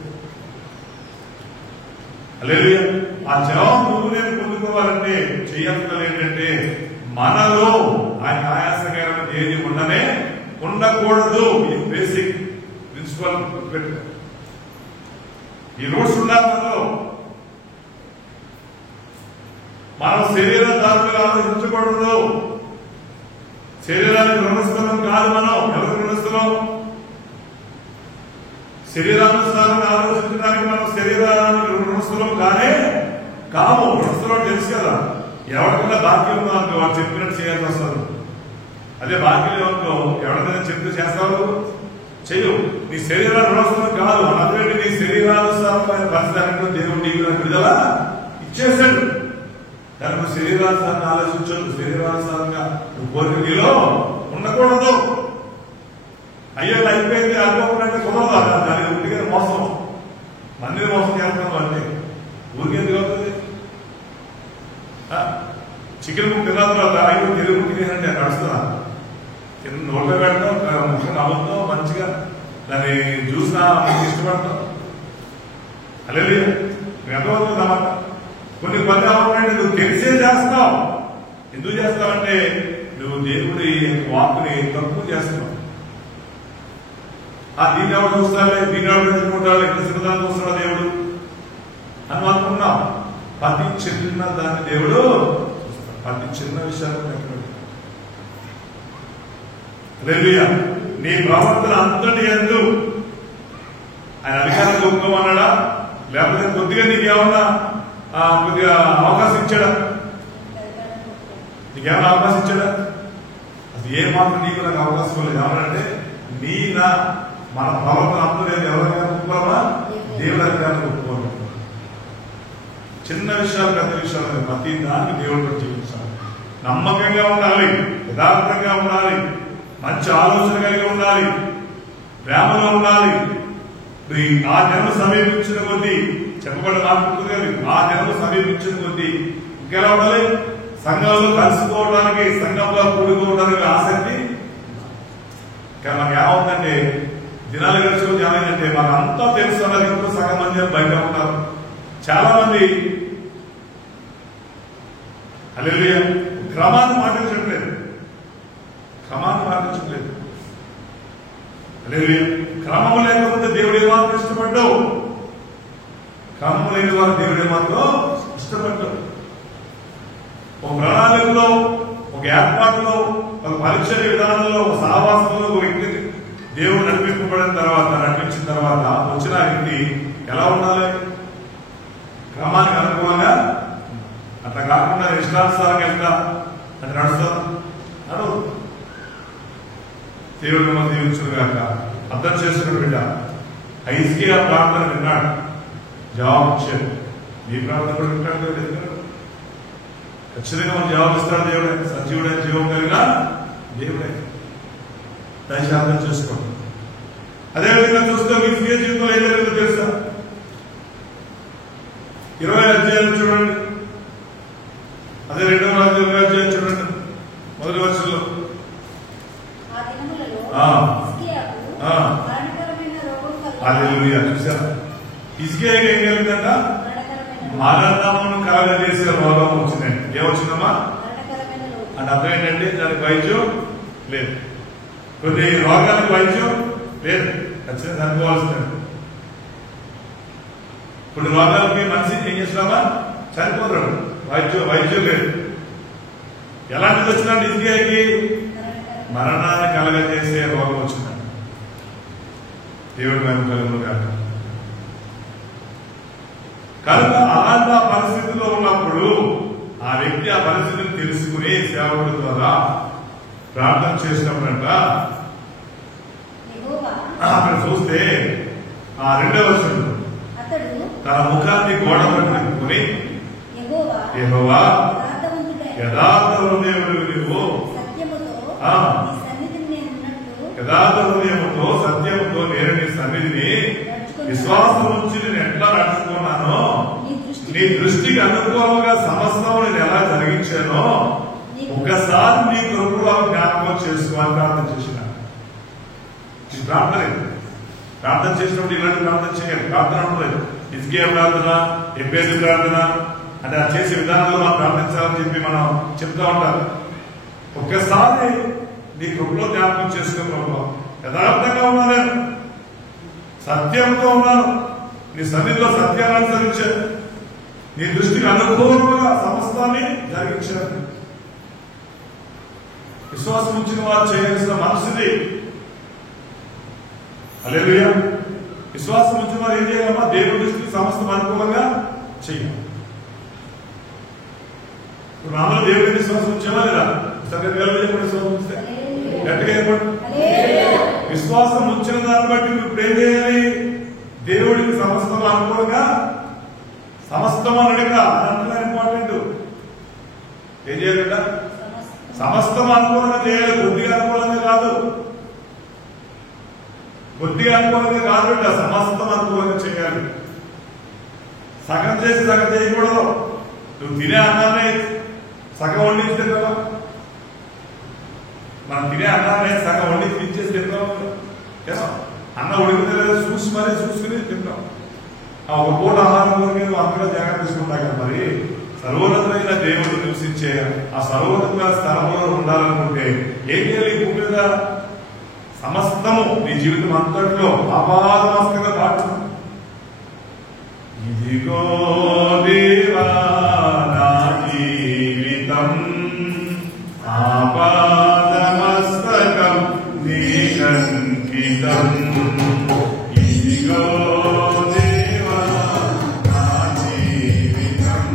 హల్లెలూయా. ఆ జవాబు నువ్వు నేను పొందుకోవాలంటే చేయాల్సిన ఏంటంటే మనలో ఆయన ఆయాసకరమైన ఏది ఉండకూడదు. ఈ బేసిక్ ప్రిన్సిపల్ పెట్టు. ఈ రూట్స్ ఉండాలి మనలో. మనం శరీరదారులుగా ఆలోచించకూడదు. శరీరానికి రుణస్థలం కాదు. మనం ఎవరికి రుణస్థలం? శరీరానుసారంగా ఆలోచించడానికి మనం శరీరానికి రుణస్థలం కాము. రుణస్థలం తెలుసు కదా. ఎవరికన్నా బాకీలు ఉందో వాడు చెప్పినట్టు చేయాల్సి వస్తారు. అదే బాకీలు ఏమనుకో ఎవరికైనా చెప్తే చేస్తావు, చెయ్యు. నీ శరీరాన్ని రుణస్థలం కాదు. అందుకంటే నీ శరీరానుసారమైన పరిస్థితుల్లో దేవుడు నీకు విడుదల ఇచ్చేశాడు. కనుక శరీరానుసారంగా ఆలోచించదు. శరీరానుసారంగా నువ్వు కోరికలో ఉండకూడదు. అయ్యో అయిపోయింది అనుకోకుండా కుదరదు. దాని ఉట్టిగా మోసం, మందిని మోసం చేస్తాం అంటే ఊరికి ఎందుకు అవుతుంది? చికెన్ ముక్క తిన్న తర్వాత అయ్యో తెలుగు ముక్క తినంటే నడుస్తున్నా కింద నోట్లో పెడతాం, ముక్క నవ్వుతాం, మంచిగా దాన్ని చూసినా ఇష్టపడతాం. అలాగే ఎంతవరకు అన్నమాట. కొన్ని అవ్వాలంటే నువ్వు తెలిసే చేస్తావు. ఎందుకు చేస్తావంటే నువ్వు దేవుడి వాక్కుని తక్కువ చేస్తున్నావు. దీన్ని ఎవరు చూస్తాడే, దీన్ని ఎవరు ఎదుర్కొంటాడు, ఎంత శ్రద్ధాలు చూస్తున్నాడు దేవుడు అని అనుకున్నావు. ప్రతి చిన్న దాన్ని దేవుడు చూస్తాడు. ప్రతి చిన్న విషయాలు హల్లెలూయా. నీ ప్రవర్తన అంతటి యందు ఆయన అధికారం ఒప్పుకోమన్నాడా? లేకపోతే కొద్దిగా నీకేమన్నా కొద్దిగా అవకాశం ఇచ్చాడా? నీకేమన్నా అవకాశం ఇచ్చాడా? అది ఏ మాత్రం నీకు నాకు అవకాశం లేదు. ఏమనంటే మన ప్రవర్తన అందరూ ఎవరికైనా ఒప్పుకోమా? దేవుడి అధికారాన్ని ఒప్పుకోవాలి. చిన్న విషయాలు, పెద్ద విషయాలు ప్రతి దాన్ని దేవుడితో జీవించాలి. నమ్మకంగా ఉండాలి, యథార్థంగా ఉండాలి, మంచి ఆలోచన కలిగి ఉండాలి, ప్రేమలో ఉండాలి. ఆ నెలలు సమీపించిన కొద్దీ చెప్పబడ్డ మాట్లాడుతుంది. ఆ నెలలు సమీపించిన కొద్దీ ఇంకెలా ఉండాలి? సంఘంలో కలుసుకోవడానికి, సంఘంలో కూడుకోవడానికి ఆసక్తి. కానీ మనకి ఏమవుతుందంటే దినాలు గడిచి ఏమైందంటే మాకు అంతా తెలుసు అన్నది ఇంకో సగం మంది బయట ఉంటారు. చాలా మంది హల్లెలూయా క్రమాన్ని పాటించట్లేదు. హల్లెలూయా. క్రమం లేకపోతే దేవుడు ఏమాత్రం ఇష్టపడ్డావు. క్రమం లేని వారు దేవుడు ఏమాత్రం ఇష్టపడ్డావు. ఒక ప్రణాళికలో, ఒక ఏర్పాటులో, ఒక పరిచయ విధానంలో, ఒక సహవాసంలో ఒక వ్యక్తిని దేవుడు నడిపించిన తర్వాత వచ్చిన వ్యక్తి ఎలా ఉండాలి? క్రమానికి అనుకూలంగా. అట్లా కాకుండా ఇష్టానుసారంగా వెళ్తా అది నడుస్తాను. దేవుడు మనం దీవించును గాక. అర్థం చేసుకుని బిడ్డ హిజ్కియా ప్రార్థన విన్నాడు, జవాబు ఇచ్చాడు. నీ ప్రార్థన కూడా వింటాడు. ఖచ్చితంగా మనం జవాబు ఇస్తాడు దేవుడే. సజీవుడైన జీవం కలిగిన దేవుడే. దయచేసి అర్థం చేసుకోండి. అదేవిధంగా చూస్తే హిజ్కియా జీవితంలో ఏం జరిగిందో తెలుసా? 20 అధ్యాయాలు చూడండి. అదే 2వ అధ్యాయం చూడండి. మొదటి వర్షంలో చూసారా? హిజ్కియాకి ఏం కలిగిందంట? మరణమును కలగజేసే రోగం వచ్చిందండి. ఏమొచ్చిందమ్మా అంటే అర్థం ఏంటంటే దానికి వైద్యం లేదు. కొన్ని రోగానికి వైద్యం లేదు, ఖచ్చితంగా అనుకోవాల్సింది. కొన్ని రోగాలకి మనిషి ఏం చేస్తున్నామా చనిపోతాడు, వైద్యం లేదు. ఎలాంటిది వచ్చిందండి హిజ్కియాకి? మరణాన్ని కలగజేసే రోగం వచ్చిందండి. దేవుడి మేము కలుగును కాక. కనుక అలాంటి పరిస్థితిలో ఉన్నప్పుడు ఆ వ్యక్తి ఆ పరిస్థితిని తెలుసుకుని సేవకుల ద్వారా ప్రార్థన చేసినప్పుడంట అక్కడ చూస్తే ఆ 2వ వచనంలో తన ముఖాన్ని గోడ పెట్టుకుని యెహోవా యథార్థ హృదయములు నీవు యథార్థ హృదయముతో సత్యముతో నేను నీ సన్నిధిని విశ్వాసం నుంచి నేను ఎట్లా నడుచుకున్నానో నీ దృష్టికి అనుకూలంగా సమస్తము నేను ఎలా జరిగించానో ఒకసారి నీ కృపలో జ్ఞాపకం చేసుకోవాలని ప్రార్థన చేసిన ప్రార్థన చేసినప్పుడు ఇలాంటి ప్రార్థన చేయాలి. ప్రార్థన ఉండలేదు. హిజ్కియా ప్రార్థన, ఎబ్బేదు ప్రార్థన అంటే ఆ చేసే విధానంలో మనం ప్రార్థించాలని చెప్పి మనం చెప్తా ఉంటారు. ఒక్కసారి నీ కృపలో జ్ఞాపకం చేసుకున్న యథార్థంగా ఉన్నాను, నేను సత్యంతో ఉన్నాను, నీ సన్నిధిలో సత్యాన్ని అనుసరించాను, నీ దృష్టికి అనుకూలంగా సమస్తాన్ని జరిగించాను. విశ్వాసం ఉంచిన వారు చేయాల్సిన మనసుది. హల్లెలూయా. విశ్వాసం ఉంచిన వారు ఏం చేయాలమ్మా? దేవుడి దృష్టికి సమస్తం అనుకూలంగా చెయ్యాలి. ఇప్పుడు మామూలు దేవుడి విశ్వాసం ఉంచేవా లేదా? విశ్వాసం ఉంటే గట్టిగా ఏర్పడు. విశ్వాసం ఉంచిన దాన్ని బట్టి ఇప్పుడు ఏం చేయాలి? దేవుడికి సమస్తం అనుకూలంగా సమస్తం అని అడిగా అంటున్నారు. ఇంపార్టెంట్ ఏం చేయాలంట? సమస్తం అనుకూలంగా చేయాలి. కొద్దిగా అనుకూలంగా కాదు, కొద్దిగా అనుకూలంగా కాదు, సమస్తం అనుకూలంగా చేయాలి. సగం చేసి సగం చేయకూడదు. నువ్వు తినే అన్నాన్ని సగం వండించి తింటావా? మనం తినే అన్నాన్ని సగం వండించి తినేసి తింటాం. అన్నం ఉడికితే లేదా చూసి మరీ చూసుకుని తింటాం. ఆ ఒక పూట ఆహారం వరకు నువ్వు అంతగా జాగ్రత్త తీసుకుంటా కదా. మరి సర్వోన్నతమైన దేవుడు నివసించే ఆ సర్వోన్నతమైన స్థలంలో ఉండాలనుకుంటే ఏం చేయాలి? భూమి మీద సమస్తము నీ జీవితం అంతట్లో అపాదమస్తంగా పాటు ఇదిగో దేవా నా జీవితం ఆపాదమస్తకం నీకంకితం. ఇదిగో దేవా నా జీవితం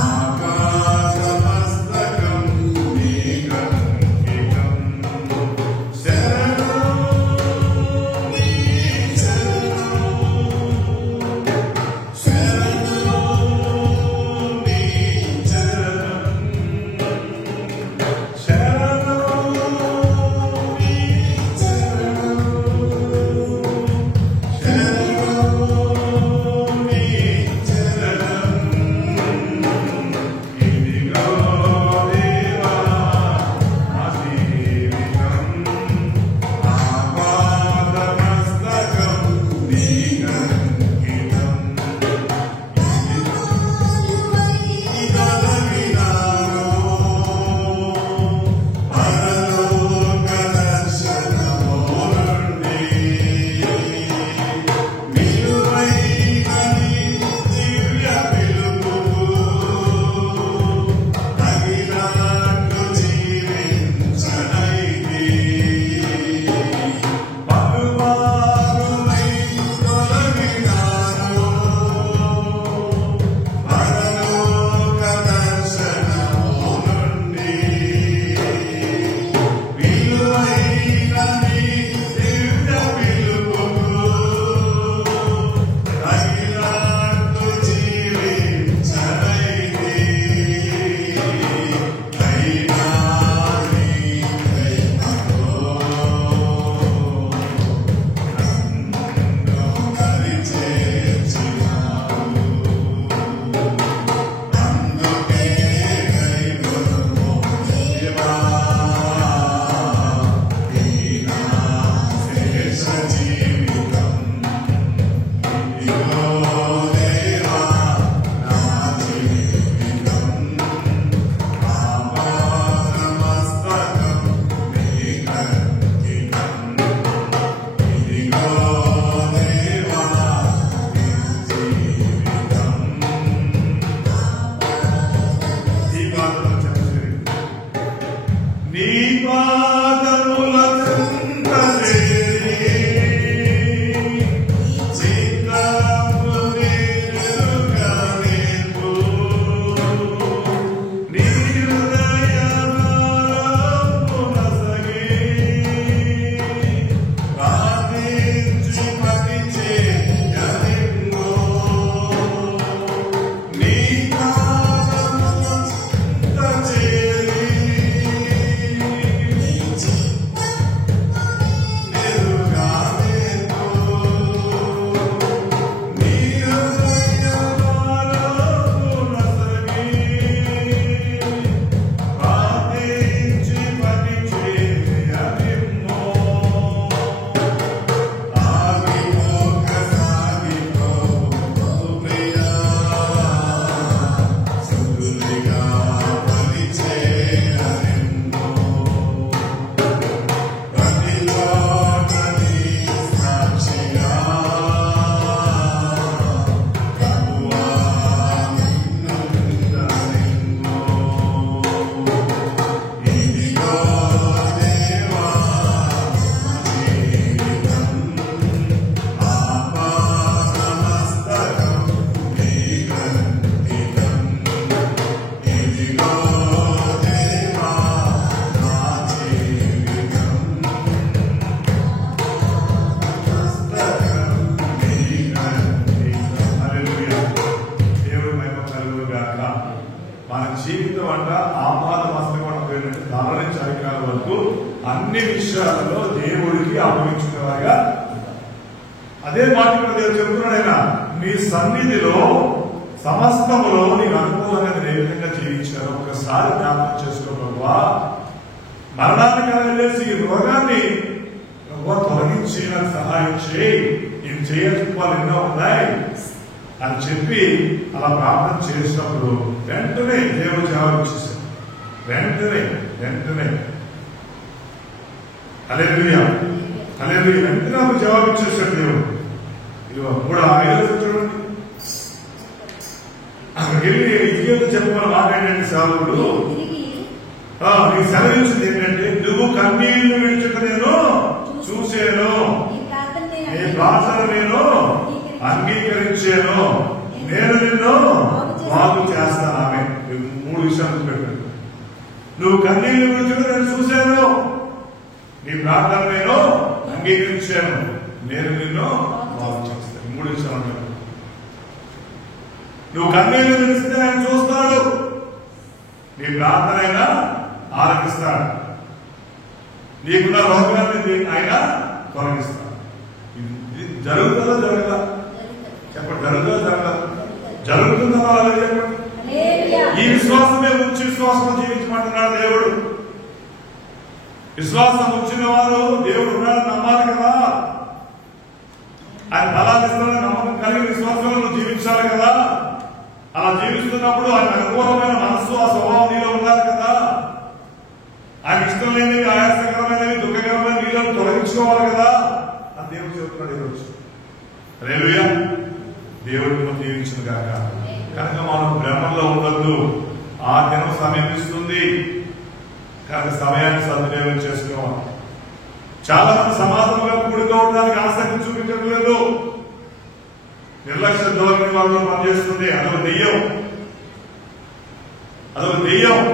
ఆపాదమస్తకం నీకంకితం. శరణం అన్ని విషయాలలో దేవుడికి అప్పగించుకునేవారుగా. అదే మాట ఇక్కడ దేవుడు చెప్తున్నాడు, ఆయన నీ సన్నిధిలో సమస్తములో నీకు అనుకూలంగా నేను ఏ విధంగా జీవించాను ఒకసారి జ్ఞాపకం చేసుకోవా. మరణాన్ని కలగజేసి ఈ రోగాన్ని తొలగించి నాకు సహాయం చేయి, నేను చేయడానికి వాళ్ళు ఎన్నో ఉన్నాయి అని చెప్పి అలా ప్రార్థన చేసినప్పుడు వెంటనే దేవుడు జవాబు ఇచ్చేసాడు. వెంటనే హల్లెలూయా వెంటనే ఒక జవాబు ఇచ్చేసాడు దేవుడు. ఇది 3-5 చూడండి. ఇదిగేదో చెప్పమని మాట ఏంటంటే సాధువుడు నీకు సెలవించింది ఏంటంటే, నువ్వు కన్నీళ్లు విడిచుట నేను చూసాను, నీ ప్రార్థన నేను అంగీకరించాను, నేను నిన్ను బాగు చేస్తాను. ఆమె 3 విషయాలు పెట్టాను. నువ్వు కన్నీళ్లు విడిచుట నేను చూశాను, నీ ప్రార్థన నేను అంగీకరించాను, నేను నిన్ను బాగు చేస్తాను. 3 విషయాలు. నువ్వు కన్నీళ్లు విడిస్తే ఆయన చూస్తాడు, నీ ప్రార్థన అయినా ఆలకిస్తాడు, నీకున్న రోగాన్ని ఆయన తొలగిస్తాడు. ఇది జరుగుతుందా జరగదా చెప్పండి, జరుగుతుందా జరుగుతుందా చెప్పండి. ఈ విశ్వాసమే ఉంచి విశ్వాసం జీవించమంటున్నాడు దేవుడు. విశ్వాసం ఉంచిన వారు దేవుడు ఉన్నాడని నమ్మాలి కదా, ఆయన ఫలాన్ని నమ్మకం కలిగి విశ్వాసంలో జీవించాలి కదా. అలా జీవిస్తున్నప్పుడు ఆయన అనుకూలమైన మనస్సు ఆ స్వభావం నీలో ఉండాలి కదా. ఆయన ఇష్టం లేనివి, ఆయాసకరమైనవి, దుఃఖకరమైన నీళ్ళను తొలగించుకోవాలి కదా అని దేవుడు చెబుతున్నాడు ఈరోజు. హల్లెలూయా. దేవుడిని జీవించిన కాక కనుక మనం భ్రమంలో ఉండద్దు. ఆ దినం సమీపిస్తుంది కనుక సమయాన్ని సద్వినియోగం చేసుకోవాలి. చాలా మంది సమాజంలో కూడుకోవడానికి ఆసక్తి చూపించడం లేదు. నిర్లక్ష్య ధోరణి వాళ్ళు పనిచేస్తుంది. అదొక దెయ్యం.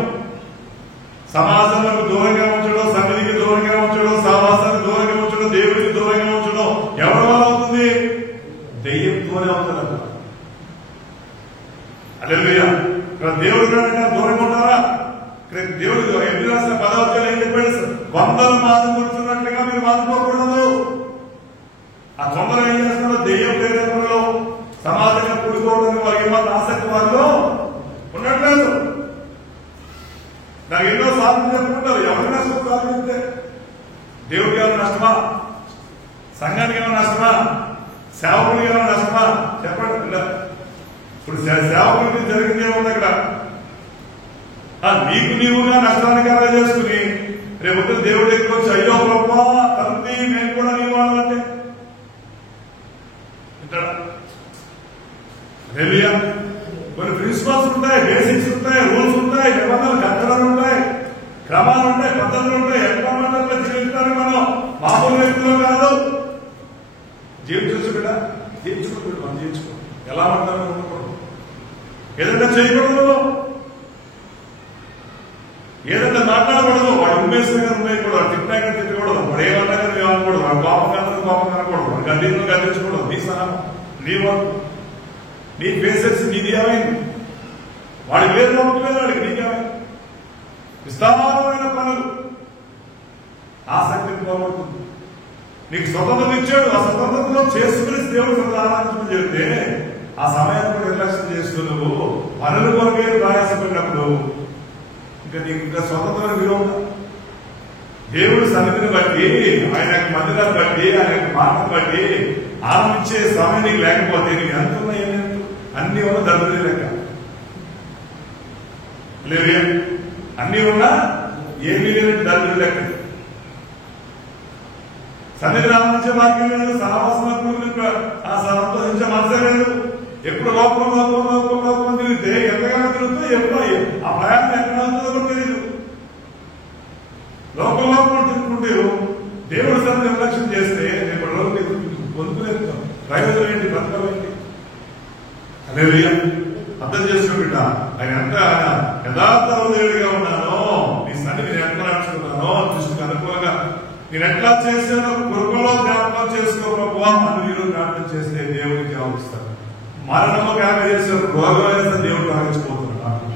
సమాజంలో దూరంగా ఉంచడం, సన్నిధికి దూరంగా ఉంచడం, సహవాసానికి దూరంగా ఉంచడం, దేవుడికి దూరంగా ఉంచడం ఎవరి వల్ల అవుతుంది? దెయ్యంతోనే అవుతుంది. హల్లెలూయా. దేవుడు దూరంగా ఉంటారా? దేవుడు ఎన్ని రాసిన 10వ అధ్యాయం ఏం చెప్పాడు? కొందరు బాధపడుతున్నట్లుగా మీరు బాధపడకూడదు. ఆ కొందరు ఏం చేస్తున్నారు? దెయ్యం ప్రేరేపణలో సమాజంగా కూడుకోవడానికి వారికి ఏమన్నా ఆసక్తి వారిలో ఉండట్లేదు. నాకు ఎన్నో సాధన చెప్పుకుంటారు. ఎవరైనా సాధిస్తే దేవుడికి ఏమైనా నష్టమా? సంఘానికి ఏమైనా నష్టమా? సేవకుడికి ఏమైనా నష్టమా? చెప్పండి. ఇప్పుడు సేవకుడికి జరిగింది ఏముంది అక్కడ? నీకు నీవుగా నష్టానికి అలా చేసుకుని రేపు దేవుడి దగ్గర వచ్చి అయ్యో ప్రభా తండ్రి నేను కూడా నీ వాళ్ళంటే కొన్ని ప్రిన్సిపల్స్ ఉంటాయి, బేసిక్స్ ఉంటాయి, రూల్స్ ఉంటాయి, నిబంధనలు, కట్టడాలు ఉంటాయి, క్రమాలు ఉంటాయి, పద్ధతులు ఉంటాయి. ఎట్లా మాత్రం జీవించడానికి మనం మామూలు వ్యక్తులు కాదు. జీవించవచ్చు బిడ్డ, జీవించుకోండి. మనం జీవించుకో ఎలా ఉంటారో ఉండకూడదు. ఏదైనా చేయకూడదు, ఏదైనా మాట్లాడకూడదు. వాడు ఉమ్మేసుగా ఉండకూడదు, తిట్టాక తిట్టకూడదు, వాడు ఏమన్నా ఏమనకూడదు, వాడు కోపంగా అనకూడదు, వాడు గడ్డించకూడదు. నీ సహనం, నీ వర్క్, నీ బేసెస్ నీది ఏమైంది? వాడి పేరు నమ్మలేదు, వాడికి నీకేమైంది? విస్తారమైన పనులు, ఆసక్తిని పోగొడుతుంది. నీకు స్వతంత్రం ఇచ్చాడు, ఆ స్వతంత్రంలో చేసుకుని దేవుడు ఆరాధించమని చెప్తే ఆ సమయాన్ని కూడా నిర్లక్ష్యం చేస్తూ నువ్వు పనుల కొరకే ప్రయాసపడినప్పుడు ఇంకా నీకు ఇంకా స్వతంత్రం విలువ. దేవుడి సన్నిధిని బట్టి, ఆయన మందిరాన్ని బట్టి, ఆయన మాటను బట్టి ఆనందించే సమయం నీకు లేకపోతే నీకు ఎంత ఉన్నాయి? అన్ని ఉన్నా దరిద్రులే లెక్క. లేదు, అన్ని ఉన్నా ఏమీ లేని దరిద్రులు లెక్క. సన్నిధిని ఆనందించే భాగ్యం లేదు, సహవాసం సంతోషించే మనసే లేదు. ఎప్పుడు లోపల తిరిగితే ఎంతగానో తిరుగుతూ ఎప్పుడో ఆ ప్రయాణం ఎక్కడ ఉంటుందో కూడా తెలియదు. లోపల తిరుగుతుంటే దేవుడి సన్నిధి నిర్లక్ష్యం చేస్తే రేపు రోజు పొందుకునేది ప్రయోజనం ఏంటి? బ్రతకం ఏంటి? హల్లెలూయా. అర్థం చేసుకుంట ఆయన ఎంత యథార్థ హృదయుడిగా ఉన్నానో, నీ సన్నిధి నేను ఎట్లా నడుచుకున్నానో, దృష్టికి అనుకూలంగా నేను ఎట్లా చేశానో కృపలో జ్ఞాపకం చేసుకో ప్రభువా అని మీరు జ్ఞాపకం చేస్తే దేవుడికి జవాబిస్తాడు. మరణము జ్ఞాపకం చేసిన రోగం వేస్తే దేవుడు ఆగించిపోతున్నాడు.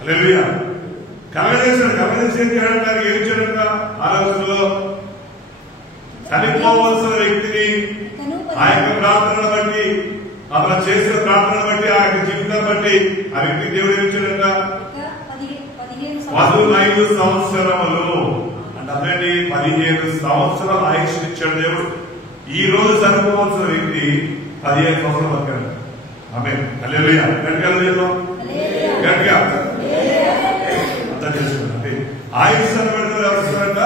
హల్లెలూయా. కలగజేశాడు. కలగజేసి ఏం చేయడంట, ఏం చేయడంట, ఆలోచనలో చనిపోవలసిన వ్యక్తిని ఆ యొక్క ప్రార్థనను బట్టి, అతను చేసిన ప్రార్థనను బట్టి, ఆ యొక్క జీవితాన్ని బట్టి ఆ వ్యక్తి దేవుడు ఏం చేయడంట, 15 సంవత్సరములు అంటే 15 సంవత్సరాలు ఆయుష్ ఇచ్చాడు దేవుడు. ఈ రోజు చనిపోవలసిన వ్యక్తి 15 సంవత్సరాలు బతికాడు. ఆమేన్. హల్లెలూయా. గట్టిగా గట్టిగా అర్థం చేసుకున్నాడు. అంటే ఆయుష్ అని పెడతారు ఎవరు ఇస్తారంట,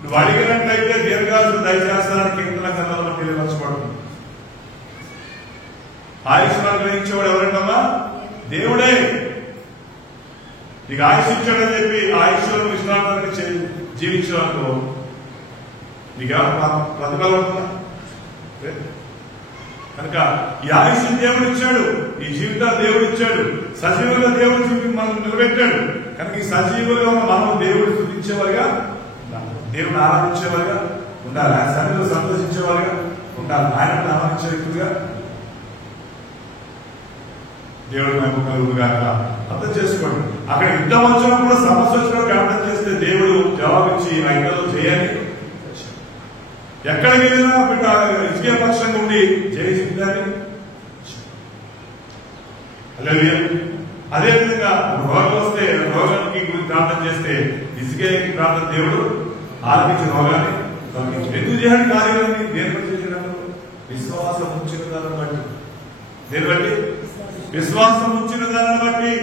నువ్వు అడిగినట్లయితే దీర్ఘాయుషు దయచేస్తానికి కీర్తన గ్రంథంలో తెలియపరచబడుతుంది. ఆయుష్ అనుగ్రహించేవాడు ఎవరంటమ్మా, దేవుడే. నీకు ఆయుష్ ఇచ్చాడని చెప్పి ఆయుష్లో విశ్రాంతానికి జీవించడంతో నీకేమన్నా ప్రతిఫలం ఉంటుందా? కనుక ఈ ఆయుష్ దేవుడు ఇచ్చాడు, ఈ జీవితాన్ని దేవుడు ఇచ్చాడు, సజీవులుగా దేవుడు చూపి మనం నిలబెట్టాడు. కనుక ఈ సజీవులుగా మనం దేవుడు స్తుతించేవారుగా ఉండాలి, దేవుడిని ఆరాధించేవారుగా ఉండాలి, ఆయన సన్నిధిలో సంతోషించేవారుగా ఉండాలి, ఆయనను ఆరాధించే వ్యక్తులుగా దేవుడు మేము కలుగుగా అర్థం చేసుకోండి. అక్కడ యుద్ధం వచ్చినప్పుడు సమస్య వచ్చినప్పుడు అర్థం చేస్తే దేవుడు జవాబిచ్చి ఆ యుద్ధంలో చేయాలి. ఎక్కడికి వెళ్ళినా బిడ్డ విజయ పక్షంగా ఉండి జయించాలి. అదేవిధంగా రోగం వస్తే రోగానికి గురించి ప్రార్థన చేస్తే ఇసుకేకి ప్రార్థన దేవుడు ఆలకించిన రోగాన్ని తొలగించి ఎందుకు చేయడానికి కార్యాలని దేని చేసినప్పుడు విశ్వాసం ఉంచిన దాన్ని బట్టి, దేని బట్టి విశ్వాసం ఉంచిన దాన్ని బట్టి,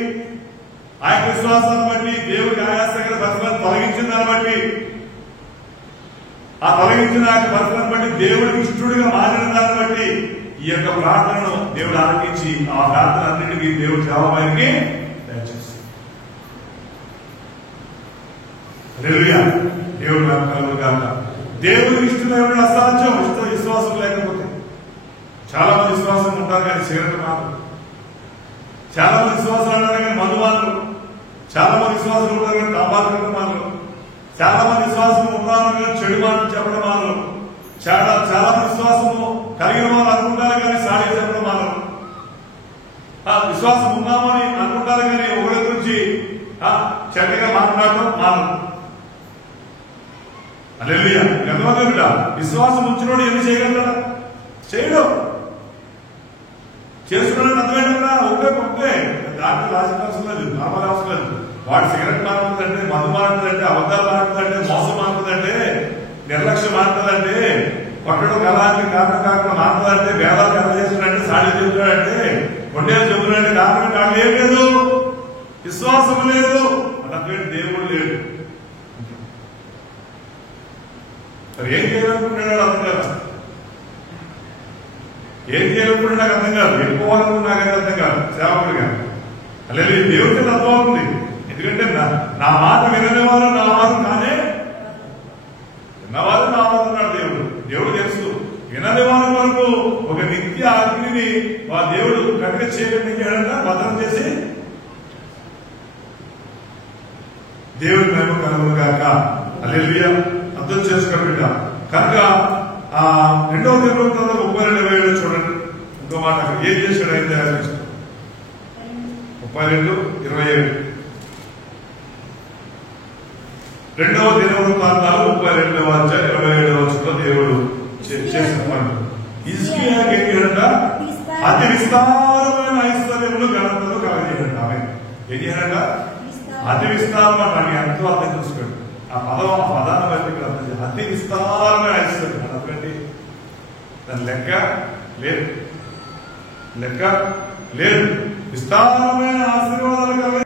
ఆ యొక్క విశ్వాసాన్ని బట్టి దేవుడికి ఆయాసంగా పరిస్థితులను తొలగించిన దాన్ని బట్టి, ఆ తొలగించిన పరిస్థితులను బట్టి దేవుడికి ఇష్టడుగా మారిన దాన్ని బట్టి ఈ యొక్క ప్రార్థనను దేవుడు ఆలకించి ఆ ప్రార్థన అన్నింటికీ దేవుడు జవాబానికి దయచేసి దేవుడు కలుగుగాక. దేవుడికి ఇష్టమైన అసాధ్యం, విశ్వాసం లేకపోతే. చాలా మంది విశ్వాసం ఉంటారు కానీ సిగరెట్ మాత్రం, చాలా మంది విశ్వాసాలు ఉంటారు కానీ మధుమానులు, చాలా మంది విశ్వాసాలు ఉంటారు కానీ తాపాలు మానలు, చాలా మంది విశ్వాసం ఉంటారు కానీ చెడు మాటలు చెప్పడం మానలు, చాలా మంది విశ్వాసము కలిగిన వాళ్ళు అనుకుంటారు కానీ సాడి చెప్పడం మానలు, విశ్వాసం ఉన్నామని అనుకుంటారు కానీ ఒకరి గురించి చెడ్డగా మాట్లాడటం మానలు. హల్లెలూయా. ఎంతమంది విశ్వాసం ఉంచినోడు ఏమి చేయగలరా? చేయడం. చేసుకున్నాడు అర్థమైనా ఒకటే దాంట్లో లాజిక్ అవసరం లేదు, నార్మల్ అవసరం లేదు. వాడు సిగరెట్ మారుతుందంటే, మధు మారుతుందంటే, అబద్ధాలు మారుతుందంటే, మోసం మారుతుందంటే, నిర్లక్ష్యం మారుతుందంటే, కొట్టడం కళానికి కారణం కాకుండా మారుతుందంటే, వేదాలు కథ చేస్తున్నాడంటే, సాడి చెబుతున్నాడంటే, కొండేలు చెబుతున్నాడంటే కారణం కాదు, ఏం లేదు, విశ్వాసం లేదు అంటే దేవుడు లేడు. మరి ఏం చేయాలనుకుంటున్నాడు అర్థం కాదు, ఏం చేయాలనుకుంటే నాకు అర్థం కాదు, వెళ్ళిపోవాలనుకున్నా కానీ అర్థం కాదు సేవకుడిగా. అలాగే దేవుడికి తత్వం ఉంది. ఎందుకంటే నా మాట విననేవారు నా వారు కానే, విన్నవారు నా వారు ఉన్నాడు దేవుడు. దేవుడు తెలుసు వినని వారి వరకు ఒక నిత్య అగ్నిని ఆ దేవుడు కనుక చేయకుండా భద్రం చేసి దేవుడి మేము కలుగుగాక. హల్లెలూయా. అర్థం చేసుకోబిడ్డ. కనుక 2వ దినవృత్తాంతం 32:27 చూడండి. ఇంకో మాట ఏం చేశాడు అయితే 32:27. 2వ దినవృత్తాంతాలు 32:27 దేవుడు చేసిన పనులు. హిజ్కియాకి ఏం చేయాలంట? అతి విస్తారమైన ఐశ్వర్యములు ఘనతలు కలగజేయండి. ఆమె ఏం చేయాలంట? అతి విస్తారం అంటే ఎంతో అర్థం చూసుకోండి. ఆ పదాన్ని బట్టి ఇక్కడ అర్థం చేయాలి. అతి విస్తారమైన ఐశ్వర్యం అర్థండి, దాని లెక్క లేదు, లెక్క లేదు. విస్తారమైన ఆశీర్వాదాలు